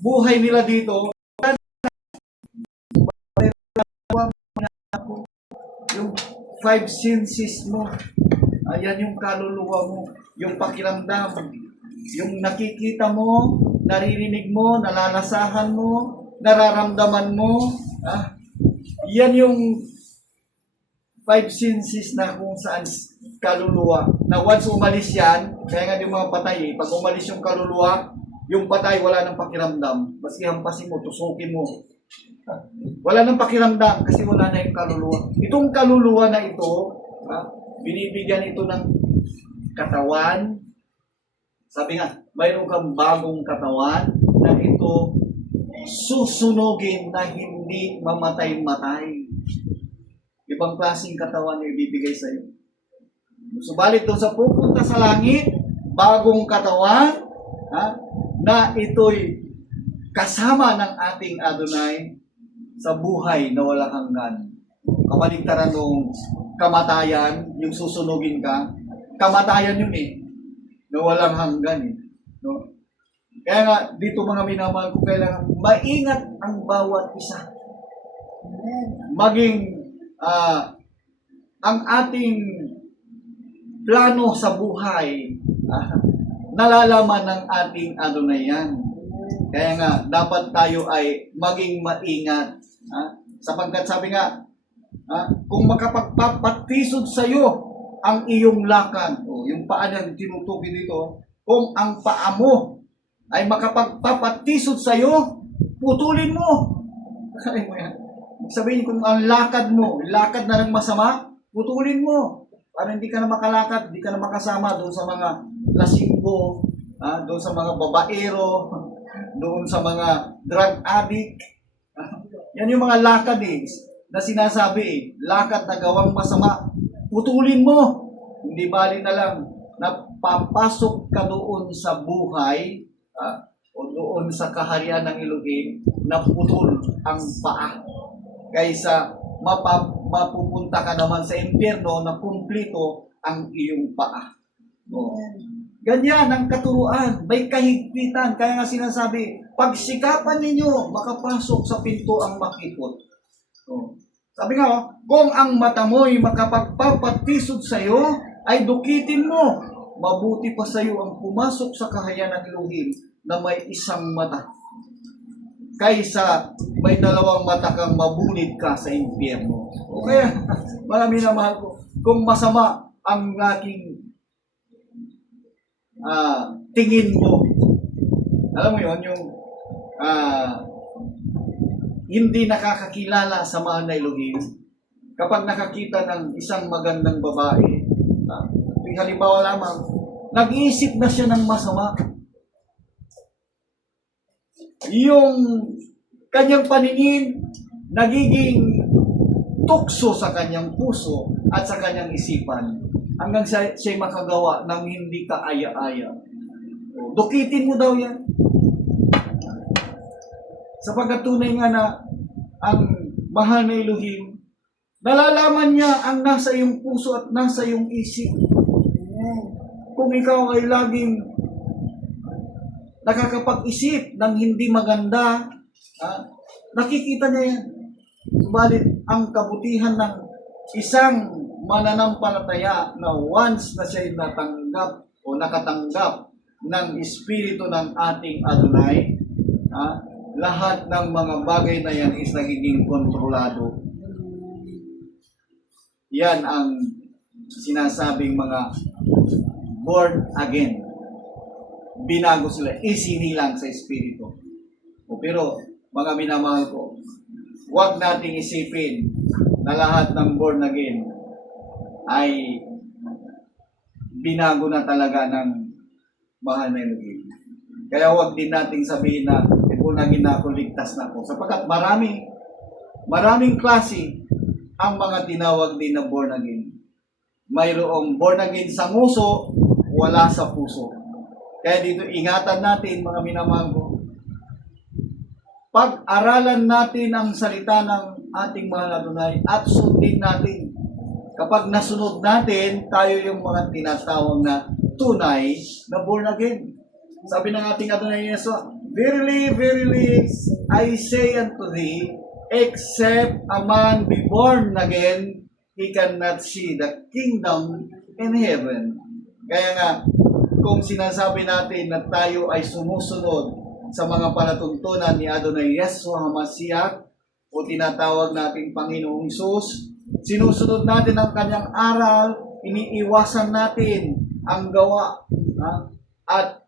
Buhay nila dito, yung 5 senses mo, ayan yung kaluluwa mo, yung pakiramdam, yung nakikita mo, naririnig mo, nalalasahan mo, nararamdaman mo, yan yung 5 senses na kung saan kaluluwa. Na once umalis yan, kaya nga yung mga patay, pag umalis yung kaluluwa, yung patay wala nang pakiramdam. Maski hampasin mo, tusukin mo. Wala nang pakiramdam kasi wala na yung kaluluwa. Itong kaluluwa na ito, binibigyan ito ng katawan. Sabi nga, mayroon kang bagong katawan na ito susunugin na hindi mamatay-matay. Ibang klaseng katawan na ibibigay sa iyo. Subalit doon sa pupunta sa langit, bagong katawan, na ito'y kasama ng ating Adonai sa buhay na walang hanggan. Kabaligtaran nung kamatayan, yung susunugin ka, kamatayan yun na walang hanggan no? Kaya nga, dito mga minamahal ko, kailangan maingat ang bawat isa. Maging ang ating plano sa buhay, nalalaman ng ating Adonai yan. Kaya nga, dapat tayo ay maging maingat. Sapagkat sabi nga, kung makapagpapatisod sa iyo ang iyong lakad, yung paa niyan tinutukoy dito, kung ang paa mo ay makapagpapatisod sa iyo, putulin mo. Kaya mo yan. Sabihin, kung ang lakad mo, lakad na ng masama, putulin mo. Para hindi ka na makalakad, hindi ka na makasama doon sa mga lasinggo, doon sa mga babaero, doon sa mga drug addict. Yan yung mga lakad na sinasabi lakad na gawang masama, putulin mo. Hindi bali na lang na papasok ka doon sa buhay o doon sa kaharian ng Elohim na putol ang paa. Kaysa mapupunta ka naman sa impyerno na kumplito ang iyong paa. Ganyan ang katuruan, may kahigpitan. Kaya nga sinasabi, pagsikapan ninyo, makapasok sa pinto ang makipot. Sabi nga, kung ang mata mo'y makapagpapatisod sa iyo, ay dukitin mo. Mabuti pa sa iyo ang pumasok sa kaharian ng Elohim na may isang mata. Kaysa may dalawang mata kang mabunid ka sa impyerno. O kaya, marami na mahal ko, kung masama ang aking tingin mo, alam mo yon yung hindi nakakakilala sa mahal na Elohim, kapag nakakita ng isang magandang babae, halimbawa lamang, nag-iisip na siya ng masama. Yung kanyang paningin, nagiging tukso sa kanyang puso at sa kanyang isipan hanggang siya makagawa ng hindi kaaya-aya. Dukitin mo daw yan. Sapagkat tunay nga na ang mahal na Elohim, nalalaman niya ang nasa iyong puso at nasa iyong isip. Kung ikaw ay laging nakakapag-isip ng hindi maganda, nakikita niya yan. Subalit, ang kabutihan ng isang mananampalataya na once na siya'y natanggap o nakatanggap ng Espiritu ng ating Adonai, lahat ng mga bagay na yan is nagiging kontrolado. Yan ang sinasabing mga born again. Binago sila, isinilang sa Espiritu. Pero, mga minamahal ko, huwag nating isipin na lahat ng born again ay binago na talaga ng mahal na Elohim. Kaya huwag din nating sabihin na born again na ako, ligtas na ako. Sapagkat maraming klase ang mga tinawag din na born again. Mayroong born again sa nguso, wala sa puso. Kaya dito ingatan natin, mga minamahal ko, pag-aralan natin ang salita ng ating mahal na Adonai at sundin natin. Kapag nasunod natin, tayo yung mga tinatawag na tunay na born again. Sabi ng ating Adonai Yeshua, verily, verily, I say unto thee, except a man be born again, he cannot see the kingdom in heaven. Kaya nga, kung sinasabi natin na tayo ay sumusunod sa mga palatuntunan ni Adonai Yeshua HaMashiach o tinatawag nating Panginoong Hesus, sinusunod natin ang kanyang aral, iniiwasan natin ang gawa at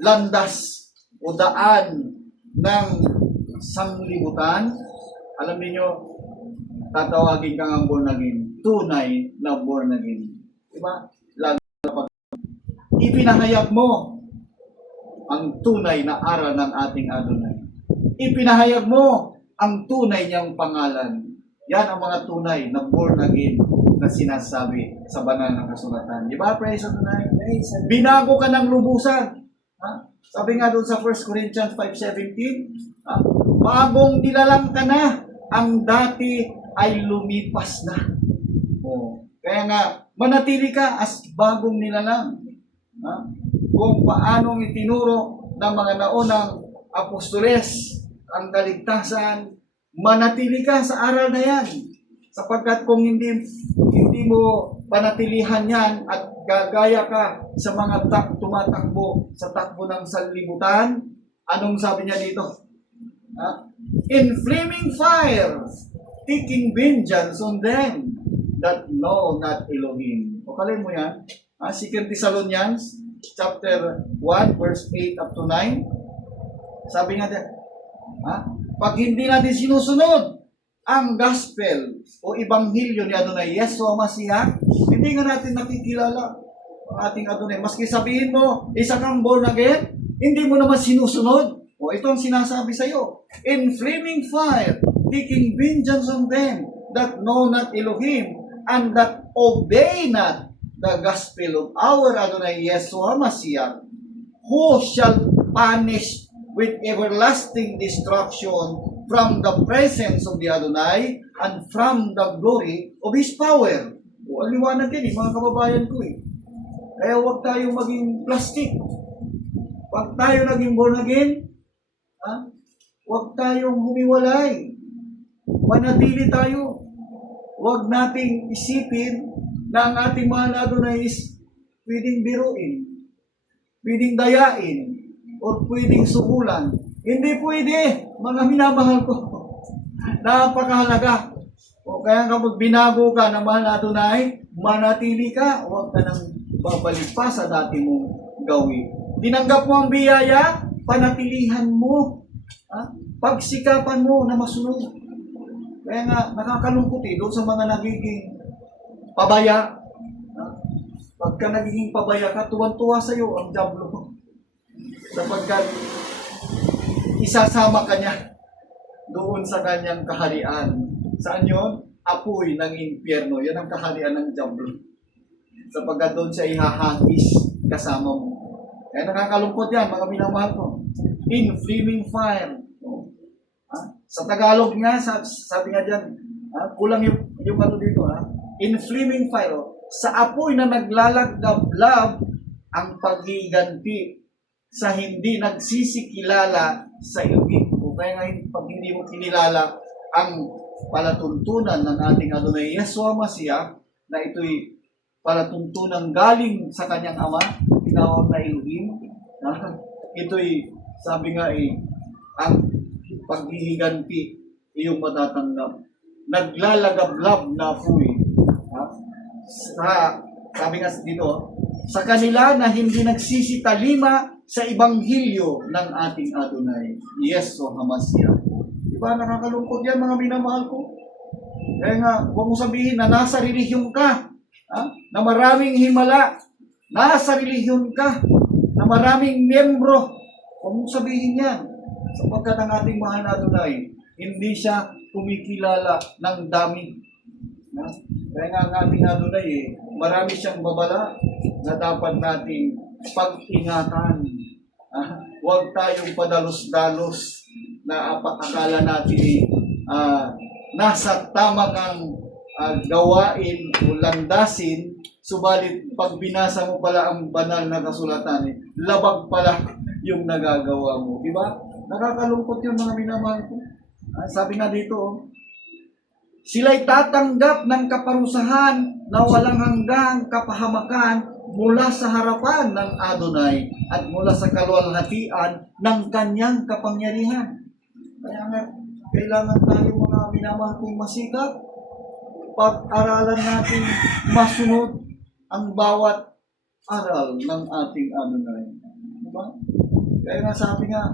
landas o daan ng sanglibutan. Alam niyo, tatawagin kang ang born again, tunay na born again. Diba? Lalo kapag ipinahayag mo ang tunay na aral ng ating Adonai. Ipinahayag mo ang tunay niyang pangalan. Yan ang mga tunay na born again na sinasabi sa banal na kasulatan. Di ba? Praise Adonai. Binago ka ng lubusan. Sabi nga doon sa 1 Corinthians 5:17, bagong nilalang ka na, ang dati ay lumipas na. Kaya nga, manatili ka as bagong nilalang. Kung paanong itinuro ng mga naunang apostoles ang kaligtasan, manatili ka sa aral na yan. Sapagkat kung hindi mo panatilihan yan at gagaya ka sa mga tumatakbo sa takbo ng sanlibutan, anong sabi niya dito? In flaming fire, taking vengeance on them that know not Elohim. O kalin mo yan? 2 Thessalonians chapter 1, verse 8 up to 9. Sabi nga din, pag hindi natin sinusunod ang gospel o ibanghilyo ni Adonai Yeshua HaMashiach, hindi nga natin nakikilala ang ating Adonai. Maski sabihin mo, isa kang born again, hindi mo naman sinusunod. O ito ang sinasabi sa iyo, in flaming fire, taking vengeance on them that know not Elohim, and that obey not the gospel of our Adonai Yeshua HaMashiach, who shall punish with everlasting destruction from the presence of the Adonai and from the glory of His power. O, aliwanag yan mga kababayan ko Kaya huwag tayo maging plastic. Huwag tayo naging born again. Huwag tayong humiwalay. Manatili tayo. Huwag nating isipin na ang ating mahal na Adonai is pwedeng biruin, pwedeng dayain, o pwedeng sukulan. Hindi pwede, mga minamahal ko. Napakahalaga. O kaya kapag binago ka ng mahal na Adonai, manatili ka, huwag ka nang babalik pa sa dati mong gawin. Tinanggap mo ang biyaya, panatilihan mo. Pagsikapan mo na masunod. Kaya nga, nakakalungkot doon sa mga nagiging pabaya. Pagka nagiging pabaya ka, tuwan-tuwa sa iyo ang diablo. Sapagkat isasama ka niya doon sa kanyang kaharian. Saan yun? Apoy ng impyerno. Yan ang kaharian ng diablo. Sapagkat doon siya ihahagis kasama mo. Kaya nakakalungkot yan, mga minamahal ko. In flaming fire. Sa Tagalog nga, sabi nga dyan, kulang yung ano dito, in flaming fire, sa apoy na naglalaglablab ang paghiganti sa hindi nagsisikilala sa Elohim. O kaya nga pag hindi mo kinilala ang palatuntunan ng ating Adonai Yeshua Mashiach, na ito'y palatuntunan galing sa kanyang Ama, tinawag na Elohim, ito'y sabi nga ang paghihiganti iyong matatanggap. Naglalagablab na apoy. Sabi nga dito, sa kanila na hindi nagsisitalima sa Ebanghelyo ng ating Adonai, Yeshua HaMashiach. Diba, nakakalungkot yan mga minamahal ko? Kaya nga, huwag mo sabihin na nasa relihiyon ka, na maraming himala, nasa relihiyon ka, na maraming miyembro. Huwag mo sabihin yan. Sapagkat ang ating mahal na Adonai, hindi siya kumikilala ng dami. Kaya nga ang ating Adonai, marami siyang babala na dapat nating pag-ingatan. Huwag tayong padalos-dalos na akala natin nasa tama kang gawain o landasin, subalit pag binasa mo pala ang banal na kasulatan, labag pala yung nagagawa mo. Diba? Nakakalungkot yung mga minamahal ko. Sabi nga dito, sila'y tatanggap ng kaparusahan na walang hanggang kapahamakan mula sa harapan ng Adonai at mula sa kaluwalhatian ng kanyang kapangyarihan. Kaya nga, kailangan tayo mga minamahal kong masikap, pag-aralan natin masunod ang bawat aral ng ating Adonai. Diba? Kaya nga sabi nga,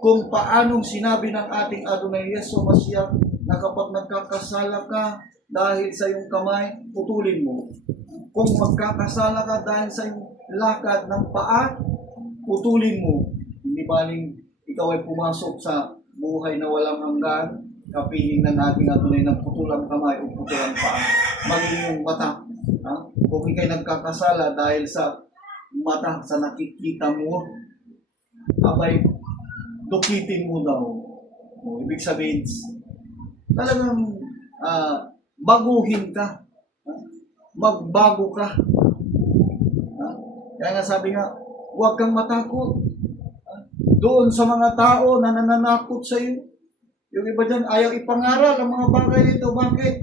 kung paanong sinabi ng ating Adonai Yeshua Mashiach na kapag nagkakasala ka dahil sa iyong kamay, putulin mo. Kung magkakasala ka dahil sa iyong lakad ng paa, putulin mo. Hindi baling ikaw ay pumasok sa buhay na walang hanggan, kapiling ng ating Adonai ng putulang kamay o putulang paa. Maging yung mata. Kung ikay nagkakasala dahil sa mata, sa nakikita mo, abay, dukitin mo daw. Ibig sabihin, talagang baguhin ka. Magbago ka. Kaya nga sabi nga, huwag kang matakot. Doon sa mga tao na nananakot sa iyo. Yung iba dyan, ayaw ipangaral ang mga bagay nito. Bakit?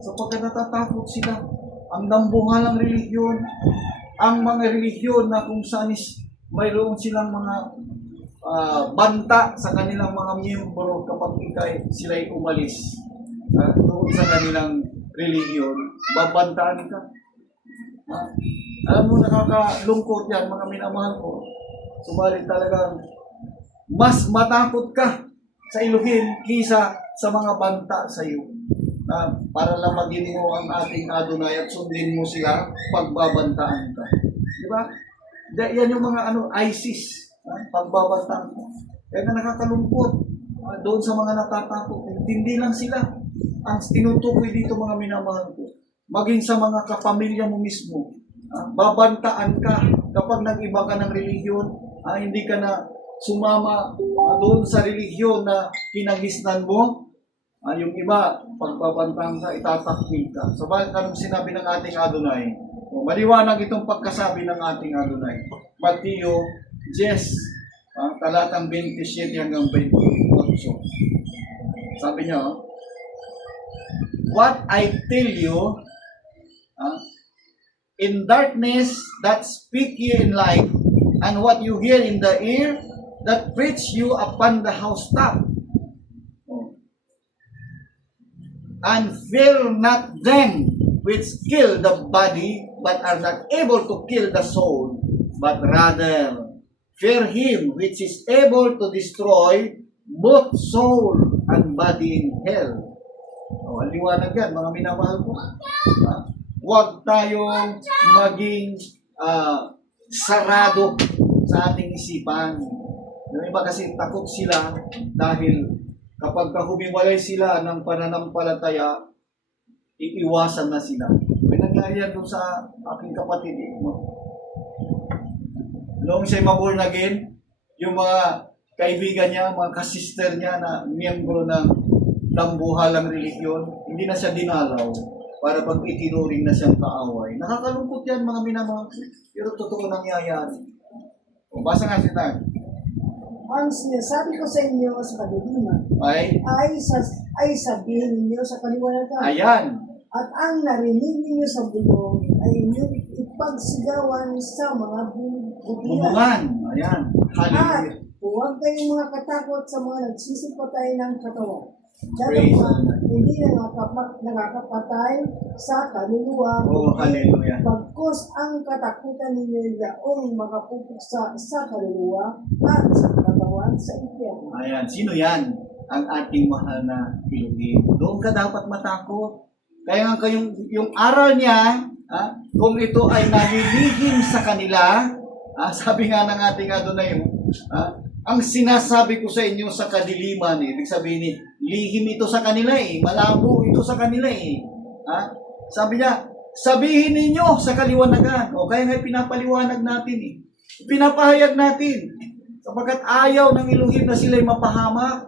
Sapagkat natatakot sila. Ang dambuhalang relihiyon, ang mga relihiyon na kung saan mayroon silang mga banta sa kanilang mga miyembro kapag sila'y umalis doon sa kanilang relihiyon, babantaan ka. Alam mo, nakakalungkot yan, mga minamahal ko. Subalit talagang mas matakot ka sa Elohim kisa sa mga banta sa iyo. Para lang maging mo ang ating Adonai at sundin mo sila, pagbabantaan ka. Di ba? Yan yung mga ISIS. Pagbabantaan ko. Kaya na nakakalungkot doon sa mga natatakot. Hindi lang sila. Ang tinutukoy dito mga minamahal ko, maging sa mga kapamilya mo mismo, babantaan ka kapag nag-iba ka ng relihiyon, hindi ka na sumama doon sa relihiyon na kinagisnan mo. Yung iba, pagbabantaan ka, itatakwil ka. Sabalit anong sinabi ng ating Adonai? Maliwanag itong pagkasabi ng ating Adonai. Mateo 10, talatang 27 hanggang 28. Sabi niya, what I tell you, in darkness that speak ye in light, and what you hear in the ear that preach you upon the housetop. And fear not them which kill the body, but are not able to kill the soul, but rather fear him which is able to destroy both soul and body in hell. Ang liwanag yan, mga minamahal ko. Huwag tayong maging sarado sa ating isipan. Yung iba kasi takot sila dahil kapag humiwalay sila ng pananampalataya, iiwasan na sila. May nangyari yan doon sa aking kapatid. Noong siya'y ma-born again, yung mga kaibigan niya, mga kasister niya na miyembro ng dambuhalang relihiyon, hindi na siya dinalaw para pag itinuring na siyang kaaway. Nakakalungkot yan mga minamahal, pero totoo nangyayari. O, basa nga siya. Ang sinasabi ko sa inyo sa kadiliman Ay, ay sabihin ninyo sa kaliwanagan. ayan. At ang narinig ninyo sa bulong ay inyong ipagsigawan sa mga bubungan. Bubungan. Ayan. At Hallelujah. huwag kayong mga katakot sa mga nagsisipatay ng katawan. Praise Dahil pa, the Lord. hindi nakakapatay sa kaluluwa. Oh, hallelujah. Pagkos ang katakutan ninyo yaong makapupuksa sa kaluluwa at sa katawan sa impyerno. Ayan. Sino yan? Ang ating mahal na Elohim. Doon ka dapat matakot. Kaya nga yung aral niya, kung ito ay nalilihim sa kanila, sabi nga ng ating Adonai, ang sinasabi ko sa inyo sa kadiliman, ibig sabihin lihim ito sa kanila malabo ito sa kanila Sabi niya, sabihin ninyo sa kaliwanagan. O kaya nga pinapaliwanag natin Pinapahayag natin. Sapagkat ayaw ng Elohim na sila'y mapahamak.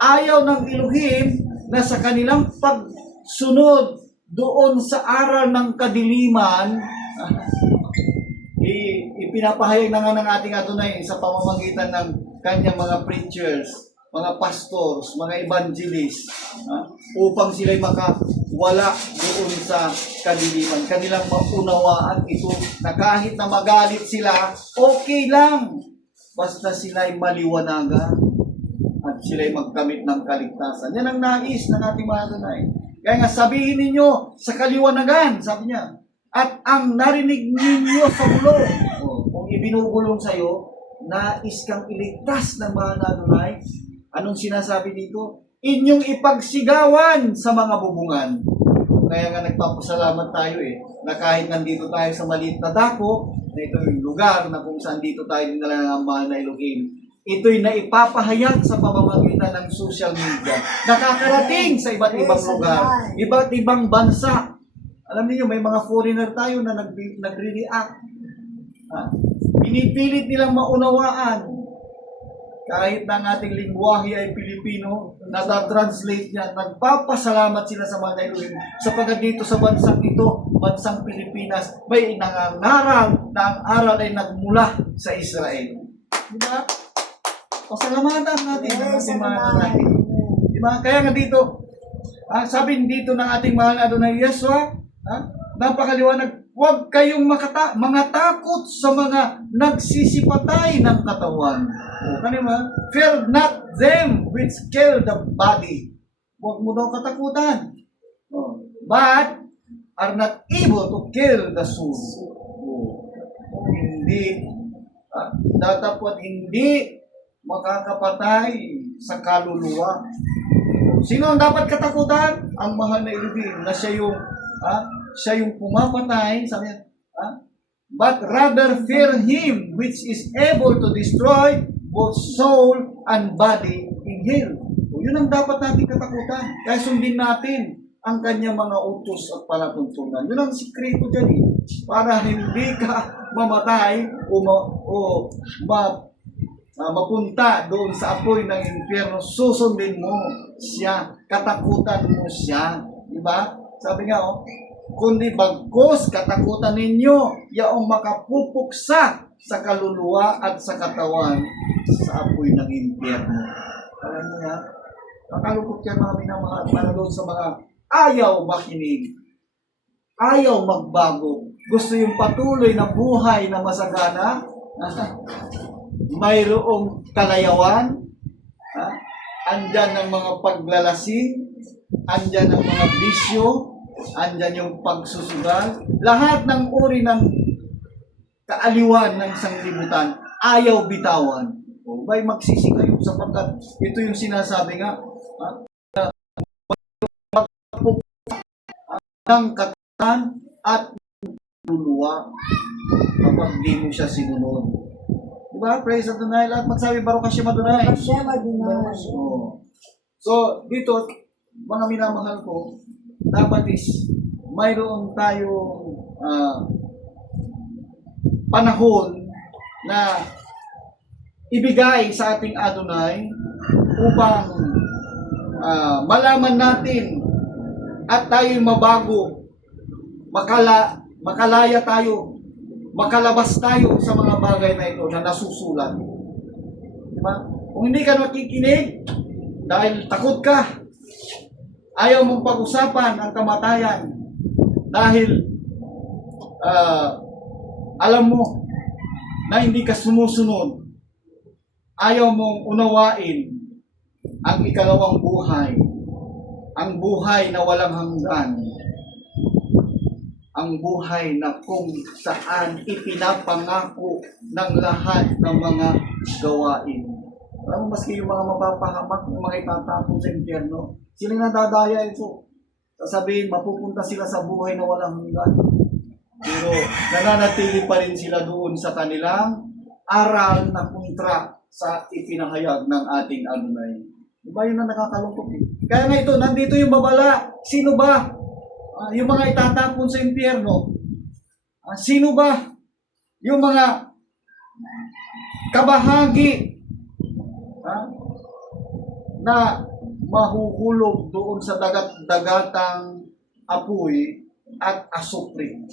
Ayaw ng Elohim na sa kanilang pagsunod doon sa aral ng kadiliman, ipinapahayag na nga ng ating Adonai sa pamamagitan ng kanyang mga preachers, mga pastors, mga evangelists, upang sila'y makawala doon sa kadiliman. Kanilang maunawaan ito na kahit na magalit sila, okay lang. Basta sila'y maliwanagan at sila'y magkamit ng kaligtasan. Yan ang nais ng ating mga Adonai. Kaya nga sabihin ninyo sa kaliwanagan, sabi niya, at ang narinig ninyo sa bulong. Kung ibinubulong sa'yo, nais kang iligtas ng mga Adonai, anong sinasabi dito? Inyong ipagsigawan sa mga bubungan. Kaya nga nagpapasalamat tayo na kahit nandito tayo sa maliit na dako, na ito yung lugar na kung saan dito tayo dinala ng mahal na Elohim, ito'y naipapahayag sa pamamagitan ng social media. Nakakarating sa iba't ibang lugar, iba't ibang bansa. Alam niyo, may mga foreigner tayo na nagre-react. Pinipilit nilang maunawaan. Kahit na ang ating lingwahe ay Pilipino, nata-translate niya, nagpapasalamat sila sa mga Elohim. Sapagkat dito sa bansang ito, bansang Pilipinas, may nangangaral na ang aral ay nagmula sa Israel. Diba? Pasalamatan natin ang ating mga Adonai. Diba? Kaya nga dito, sabi dito ng ating mahal na Adonai Yeshua, napakaliwanag, huwag kayong mga takot sa mga nagsisipatay ng katawan. Kanina, fear not them which kill the body. Huwag mo daw katakutan. But are not able to kill the soul. Hindi, datapot hindi makakapatay sa kaluluwa. Sino ang dapat katakutan? Ang mahal na Elohim na siya yung pumapatay, sabi niya, but rather fear Him which is able to destroy both soul and body in hell. Yun ang dapat natin katakutan. Kaya sundin natin ang kanyang mga utos at palatuntunan. Yun ang sikreto dyan para hindi ka mamatay o mapunta doon sa apoy ng impyerno. Susundin mo siya, katakutan mo siya. Diba? Sabi nga, kundi bagkos katakutan ninyo yaong makapupuksa sa kaluluwa at sa katawan sa apoy ng impyerno. Alam mo yan? Nakalukot yan mga minamahal para doon sa mga ayaw makinig, ayaw magbago, gusto yung patuloy na buhay na masagana, mayroong kalayawan, andyan ang mga paglalasing, andyan ang mga bisyo, andyan yung pagsusugal, lahat ng uri ng kaaliwan ng sanglibutan, ayaw bitawan. May magsisi kayo sapagkat ito yung sinasabi nga, ng katawan at luluwa kapag di mo siya sinunod. Diba? Praise Adonai. Lahat magsabi, Baruch Hashem Adonai. Hashem Adonai. So, dito, mga minamahal ko, dapat is mayroon tayong panahon na ibigay sa ating Adonai upang malaman natin at tayo'y mabago, makalaya tayo makalabas tayo sa mga bagay na ito na nasusulat. Di ba? Kung hindi ka nakikinig, dahil takot ka, ayaw mong pag-usapan ang kamatayan, dahil alam mo na hindi ka sumusunod, ayaw mong unawain ang ikalawang buhay, ang buhay na walang hanggan, ang buhay na kung saan ipinapangako ng lahat ng mga gawain. Alam mo, maski yung mga mapapahamak, yung mga itatapon sa impyerno, sila nadadaya ito. Sasabihin, mapupunta sila sa buhay na walang hanggan. Pero nananatili pa rin sila doon sa kanilang aral na kontra sa ipinahayag ng ating Adonai. Diba yun na nakakalungkot eh? Kaya nga ito, nandito yung babala. Sino ba? Yung mga itatapon sa impyerno. Sino ba? Yung mga kabahagi na mahuhulog doon sa dagat-dagatang apoy at asupri.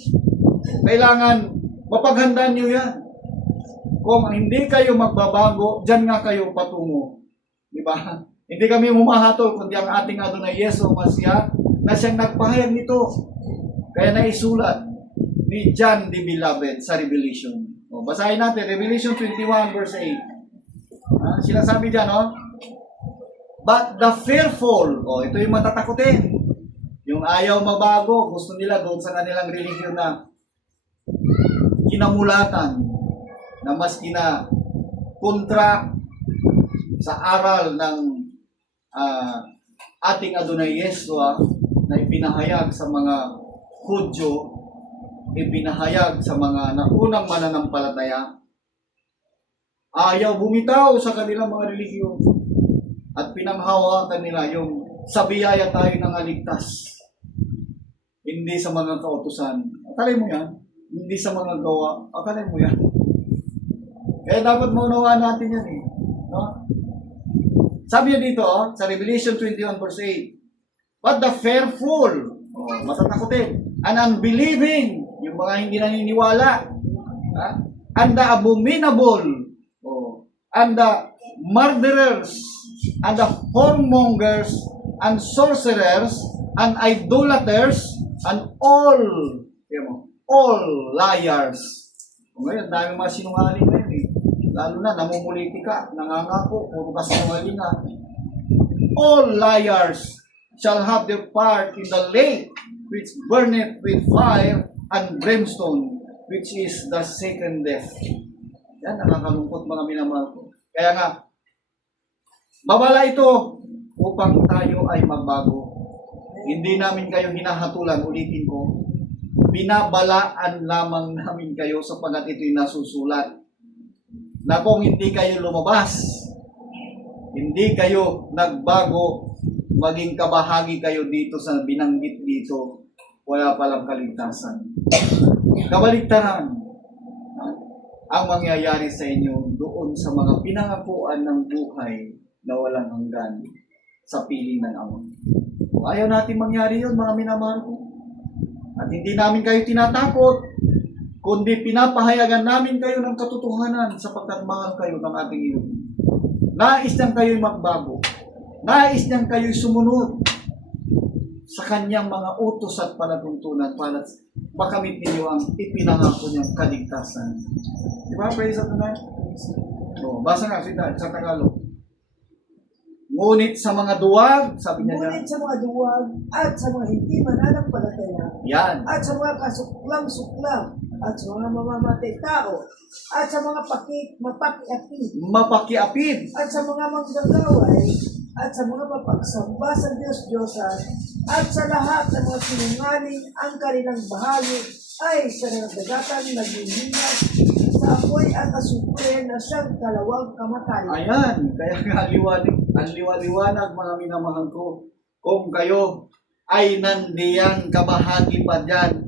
Kailangan mapaghandaan nyo yan. Kung hindi kayo magbabago, dyan nga kayo patungo. Di ba? Hindi kami humahatol, kundi ang ating Adonai Yesu Masya na siyang nagpahayag nito. Kaya naisulat ni John the Beloved sa Revelation. Basahin natin, Revelation 21 verse 8. Sinasabi dyan, but the fearful, ito yung matatakutin. Yung ayaw mabago, gusto nila doon sa kanilang relihiyon na kinamulatan, na mas kontra sa aral ng ating Adonai Yeshua na ipinahayag sa mga Hudyo, ipinahayag sa mga naunang mananampalataya, ayaw bumitaw sa kanilang mga relihiyon at pinanghawakan nila yung sa biyaya tayo ng aligtas, hindi sa mga kautusan. Akalay mo yan, hindi sa mga gawa, akalay mo yan. Kaya dapat maunawaan natin yan eh. No? Sabi niya dito, sa Revelation 21 verse 8, but the fearful, matatakotin, and unbelieving, yung mga hindi naniniwala, and the abominable, and the murderers, and the whoremongers, and sorcerers, and idolaters, and all liars. Ngayon, dami mga sinungaling ngayon eh. Lalo na, namumulitika, nangangako, puro kasinungalingan. All liars shall have their part in the lake which burneth with fire and brimstone, which is the second death. Yan, nakakalungkot mga minamahal ko. Kaya nga, babala ito upang tayo ay magbago. Hindi namin kayo hinahatulan, ulitin ko. Binabalaan lamang namin kayo sapagkat ito'y nasusulat. Na kung hindi kayo lumabas, hindi kayo nagbago, maging kabahagi kayo dito sa binanggit dito, wala palang kaligtasan. Kabaligtaran ang mangyayari sa inyo doon sa mga pinangakuan ng buhay na walang hanggan sa piling ng Ama. Ayaw natin mangyari yun, mga minamahal ko. At hindi namin kayo tinatakot, kundi pinapahayagan namin kayo ng katotohanan sapagkat mahal kayo ng ating Diyos. Nais niyang kayo'y magbago. Nais niyang kayo'y sumunod sa kanyang mga utos at palatuntunan para makamit ninyo ang ipinangako niyang kaligtasan. Di ba? Praise the Lord. Basa nga sa Tagalog. Ngunit sa mga duwag, sabi niya Ngunit sa mga duwag at sa mga hindi mananampalataya, yan. at sa mga kasuklam-suklam, at sa mga mamamatay tao, at sa mga Mapakiapid. at sa mga manggagaway, at sa mga mapagsamba sa Diyos-Diyosan, at sa lahat ng mga sinungaling ang kanilang bahagi ay sa nagdagatan naglilinas sa apoy at asupre na siyang kalawang kamatayan. Ayan, kaya nga liwanag mga minamahal ko. Kung kayo ay nandiyan kabahagi pa dyan,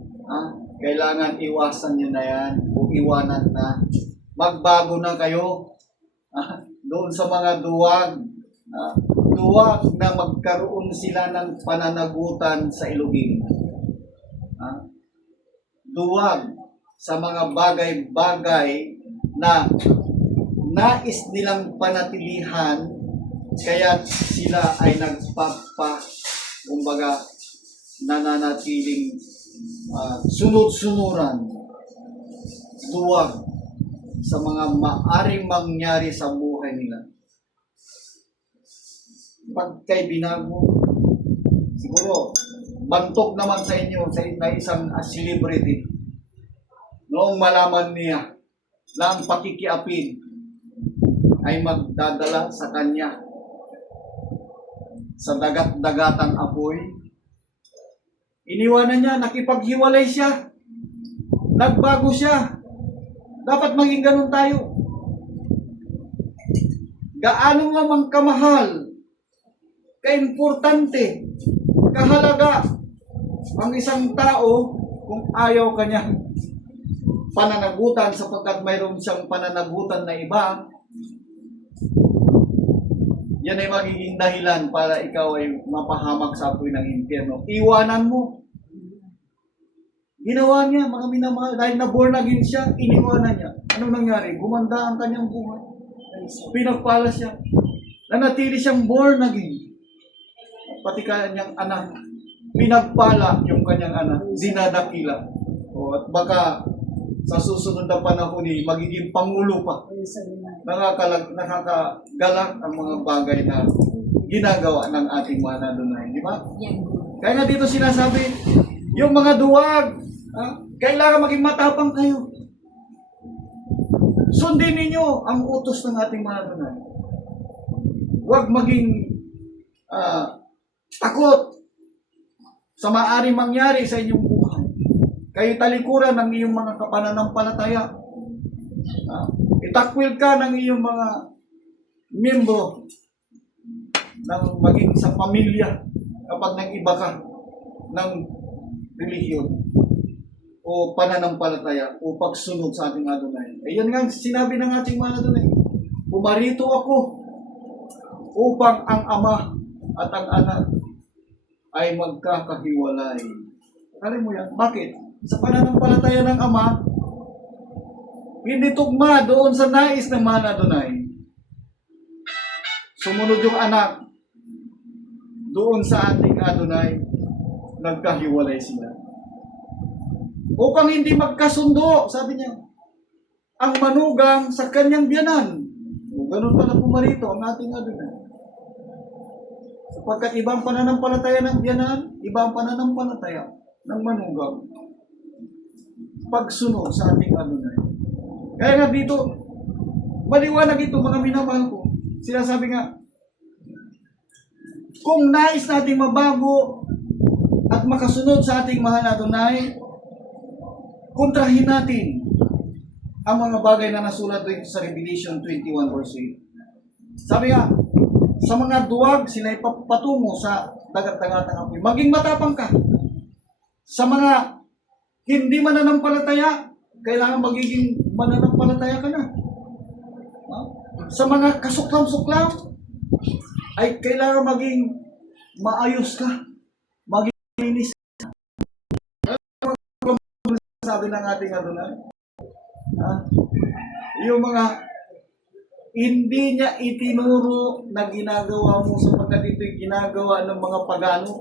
kailangan iwasan nyo na yan o iwanan na. Magbago na kayo doon sa mga duwag. Duwag na magkaroon sila ng pananagutan sa ilugin. Duwag sa mga bagay-bagay na nais nilang panatilihan, kaya sila ay kumbaga, nananatiling sunod-sunuran, duwag sa mga maaring mangyari sa buhay nila. Pag kay binago, siguro, bantok naman sa inyo na isang celebrity. Noong malaman niya na ang pakikiapin ay magdadala sa kanya sa dagat-dagatang apoy, iniwanan niya, nakipaghiwalay siya, nagbago siya. Dapat maging ganun tayo. Gaano nga mang kamahal, kaimportante, kahalaga ang isang tao kung ayaw kanya pananagutan sapagkat mayroon siyang pananagutan na iba, yan ay magiging dahilan para ikaw ay mapahamak sa apoy ng impyerno. Iwanan mo. Ginawa niya, mga minamahal, dahil na-born again siya, iniwanan niya. Anong nangyari? Gumanda ang kanyang buhay. Pinagpala siya. Nanatili siyang born again. Pati kanyang anak, pinagpala yung kanyang anak, dinadakila. At baka sa susunod na panahon magiging pangulo pa. Nakakagalak ang mga bagay na ginagawa ng ating mga Adonai. Di ba? Kaya nga dito sinasabi, yung mga duwag, kailangan maging matapang kayo. Sundin ninyo ang utos ng ating mga Adonai. Huwag maging takot sa maaaring mangyari sa inyong buhay. Kayo talikuran ng iyong mga kapananampalataya. Itakwil ka ng iyong mga miyembro ng maging sa pamilya kapag nag-iba ka ng relihiyon o pananampalataya o pagsunod sa ating Adonai. Ayan nga sinabi ng ating mga Adonai. Pumarito ako upang ang ama at ang anak ay magkakahiwalay. Alam mo yan? Bakit? Sa pananampalataya ng ama, hindi tugma doon sa nais ng mga Adonai. Sumunod yung anak doon sa ating Adonai, nagkahiwalay sila. Upang hindi magkasundo, sabi niya, ang manugang sa kanyang biyanan. Ganun pala pumarito ang ating Adonai. Sapagkat ibang pananampalataya ng biyanan, ibang pananampalataya ng manugang. Pagsunod sa ating Adonai. Kaya nga dito, maliwanag ito mga minamahal ko. Sinasabi nga, kung nais nating mabago at makasunod sa ating mahal na Adonai, kontrahin natin ang mga bagay na nasulat dito sa Revelation 21 verse 8. Sabi nga, sa mga duwag, sila ipapatungo sa dagat-dagatang apoy. Maging matapang ka. Sa mga hindi mananampalataya, kailangan magiging mananampalataya ka na. Sa mga kasuklam-suklam, ay kailangan maging maayos ka. Maging linis ka. Sabi ng ating Adonai, yung mga hindi niya itinuro na ginagawa mo sapagkat ito'y ginagawa ng mga pagano.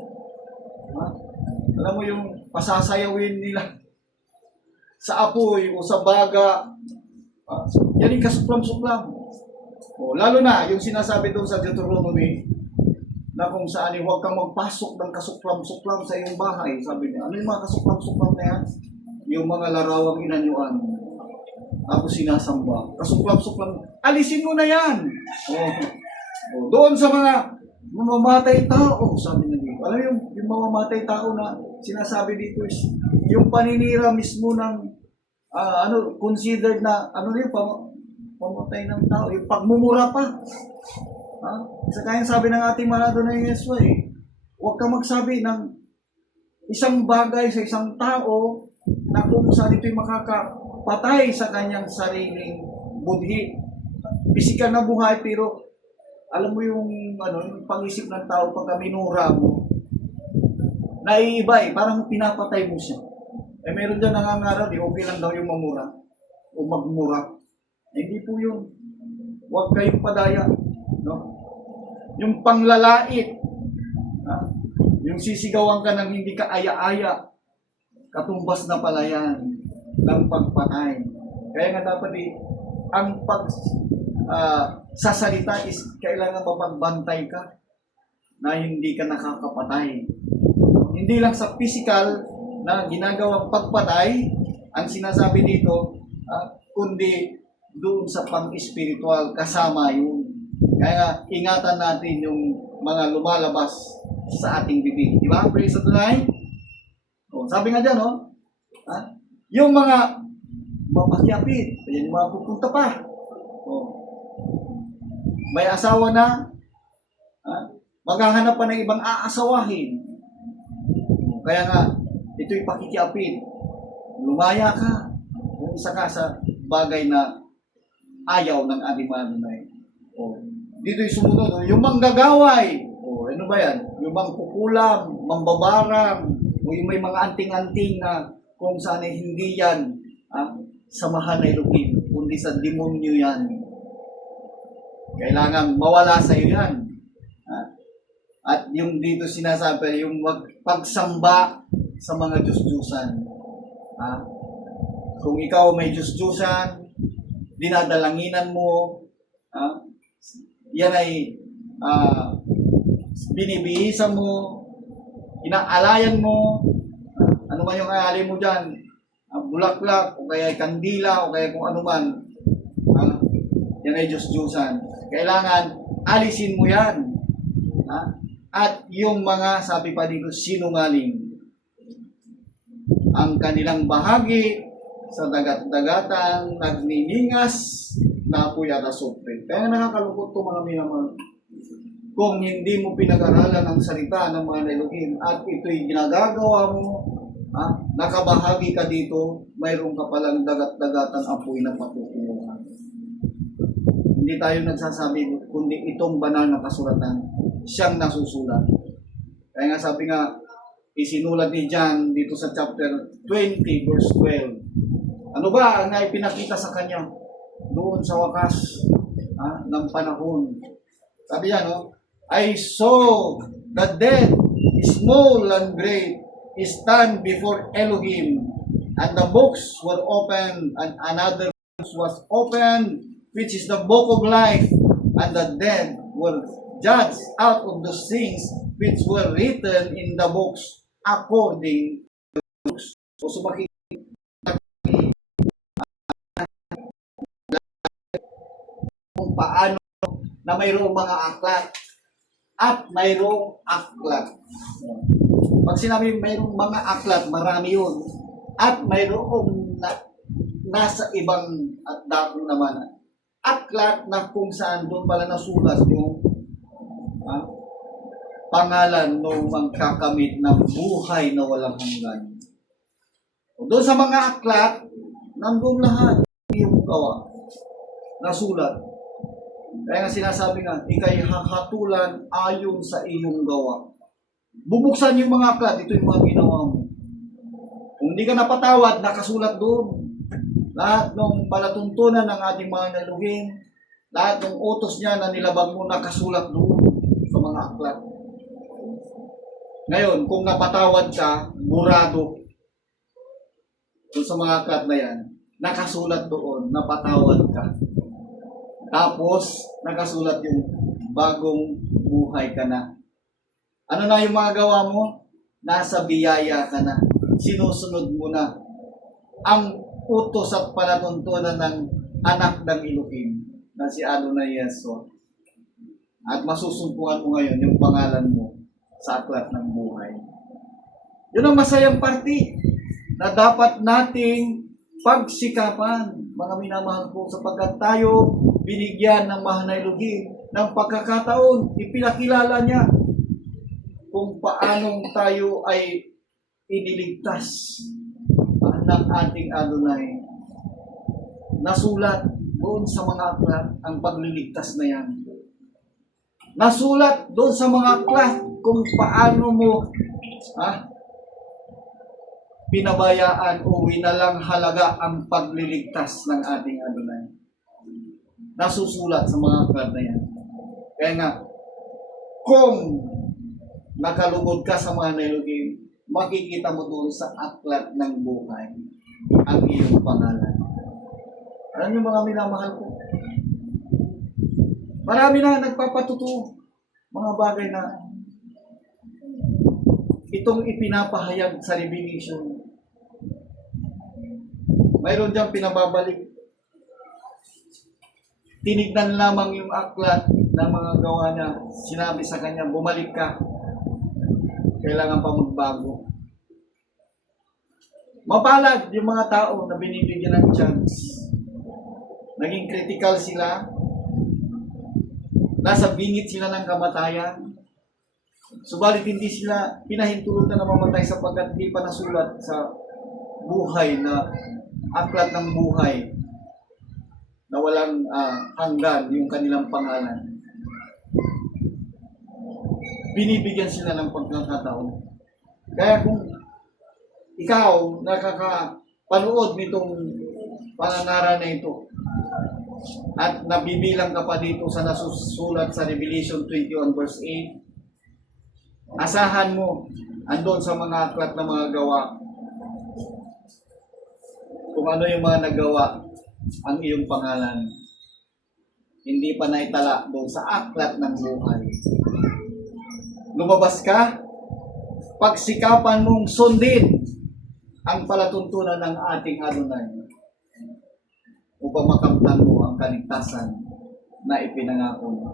Alam mo yung pasasayawin nila sa apoy o sa baga. Yan yung kasuklam-suklam. Lalo na yung sinasabi doon sa Deuteronomy na kung saan huwag kang magpasok ng kasuklam-suklam sa iyong bahay. Sabi niya, ano yung mga kasuklam-suklam na yan? Yung mga larawang inanyuan. Ako sinasamba. Kasuklam-suklam. Alisin mo na yan. Doon sa mga mamamatay tao, sabi niya dito. Alam yung mamamatay tao na sinasabi dito is yung paninira mismo ng considered na pamatay ng tao, yung pagmumura pa. Sa kaya sabi ng ating mga Adonai Yesua, huwag kang magsabi ng isang bagay sa isang tao na kung saan ito'y makakapatay sa kanyang sariling budhi. Pisikal na buhay, pero alam mo yung pag-isip ng tao pagka minura mo, naiiba parang pinapatay mo siya. Eh meron dyan nangangaral, okay lang daw yung mamura o magmura. Eh, hindi po yun. Huwag kayong padaya. No? Yung panglalait, ha? Yung sisigawan ka ng hindi ka aya-aya, katumbas na pala yan ng pagpatay. Kaya nga dapat ang sasalita is kailangan mapagbantay ka na hindi ka nakakapatay. Hindi lang sa physical na ginagawang pagpatay ang sinasabi dito, kundi doon sa pang-espiritual kasama yun. Kaya nga, ingatan natin yung mga lumalabas sa ating bibig. Di ba? Praise the Lord. O, sabi nga dyan, no? Yung mga mapakyapit, yan yung mga pupunta pa. O, may asawa na, maghahanap pa ng ibang aasawahin. Kaya nga, ito'y pakikiapit. Lumaya ka. Kung isa ka sa bagay na ayaw ng ating mga Dunay. O, dito'y sumunod, yung manggagaway. O, ano ba yan? Yung mangkukulam, mambabarang, o yung may mga anting-anting na kung saan ay hindi yan samahan na Elohim, kundi sa demonyo yan. Kailangan mawala sa iyo yan. At yung dito sinasabi, yung pagsamba sa mga Diyos-Diyusan. Kung ikaw may Diyos-Diyusan, dinadalanginan mo, yan ay binibihisan mo, inaalayan mo, ano man yung aalayin mo dyan, bulaklak, o kaya kandila, o kaya kung ano man, yan ay Diyos-Diyusan. Kailangan alisin mo yan. At yung mga, sabi pa dito, sinungaling, ang kanilang bahagi sa dagat-dagatang nagniningas na apoy at asupre. Kaya nakakalungkot ito mga minamahal. Kung hindi mo pinag-aralan ang salita ng mga Elohim at ito'y ginagagawa mo, nakabahagi ka dito, mayroon ka palang dagat-dagatan apoy na patutunguhan. Hindi tayo nagsasabi, kundi itong banal na kasulatan, siyang nasusulat. Kaya nga sabi nga, isinulat ni John dito sa chapter 20, verse 12. Ano ba ang naipinakita sa kanya doon sa wakas ng panahon? Sabi niya, no? I saw the dead, small and great, stand before Elohim, and the books were opened, and another book was opened, which is the book of life, and the dead were judged out of the things which were written in the books according to the books. So kung paano na mayroong mga aklat at mayroong aklat. Pag sinabi mayroong mga aklat, marami yun. At mayroong nasa ibang at dakong naman aklat na kung saan doon pala nasulat yung pangalan ng magkakamit ng buhay na walang hanggan. Doon sa mga aklat, nandun lahat yung gawa, nasulat. Kaya nga sinasabi nga, ikay hahatulan ayon sa iyong gawa. Bubuksan yung mga aklat, ito yung mga ginawa mo. Kung hindi ka napatawad, nakasulat doon. Lahat ng palatuntunan ng ating mga Elohim, lahat ng utos niya na nilabag mo, nakasulat doon sa mga aklat. Ngayon, kung napatawad ka, burado. Doon sa mga aklat na yan, nakasulat doon, napatawad ka. Tapos, nakasulat yung bagong buhay ka na. Ano na yung mga gawa mo? Nasa biyaya ka na. Sinusunod mo na ang utos at palatuntunan ng anak ng Elohim na si Adonai Yeshua. At masusumpungan mo ngayon yung pangalan mo sa aklat ng buhay. Yun ang masayang parte na dapat nating pagsikapan, mga minamahal ko, sapagkat tayo binigyan ng mahal na Elohim ng pagkakataon, ipinakilala niya kung paanong tayo ay iniligtas ng ating Adonai. Nasulat doon sa mga aklat ang pagliligtas na yan. Nasulat doon sa mga aklat kung paano mo pinabayaan o winalang halaga ang pagliligtas ng ating Adonai. Nasusulat sa mga aklat na yan. Kaya nga, kung nakalugod ka sa mga nilugim, makikita mo doon sa aklat ng buhay ang iyong pangalan. Alam niyo mga minamahal ko, marami na nagpapatuto mga bagay na itong ipinapahayag sa Revelation. Mayroon diyang pinababalik. Tinignan lamang yung aklat ng mga gawa niya. Sinabi sa kanya, bumalik ka. Kailangan pa magbago. Mapalad yung mga tao na binibigyan ng chance. Naging critical sila. Nasa bingit sila ng kamatayan. Subalit hindi sila pinahintulutan na mamatay sapagkat hindi pa nasulat sa buhay na aklat ng buhay na walang hanggan yung kanilang pangalan. Binibigyan sila ng pagkakataon. Kaya kung ikaw nakakapanood nitong pananara na ito at nabibilang ka pa dito sa nasusulat sa Revelation 21 verse 8, asahan mo andon sa mga aklat na mga gawa kung ano yung mga nagawa ang iyong pangalan. Hindi pa naitala doon sa aklat ng buhay. Lumabas ka, pagsikapan mong sundin ang palatuntunan ng ating Adonai upang makamtan mo ang kaligtasan na ipinangako mo.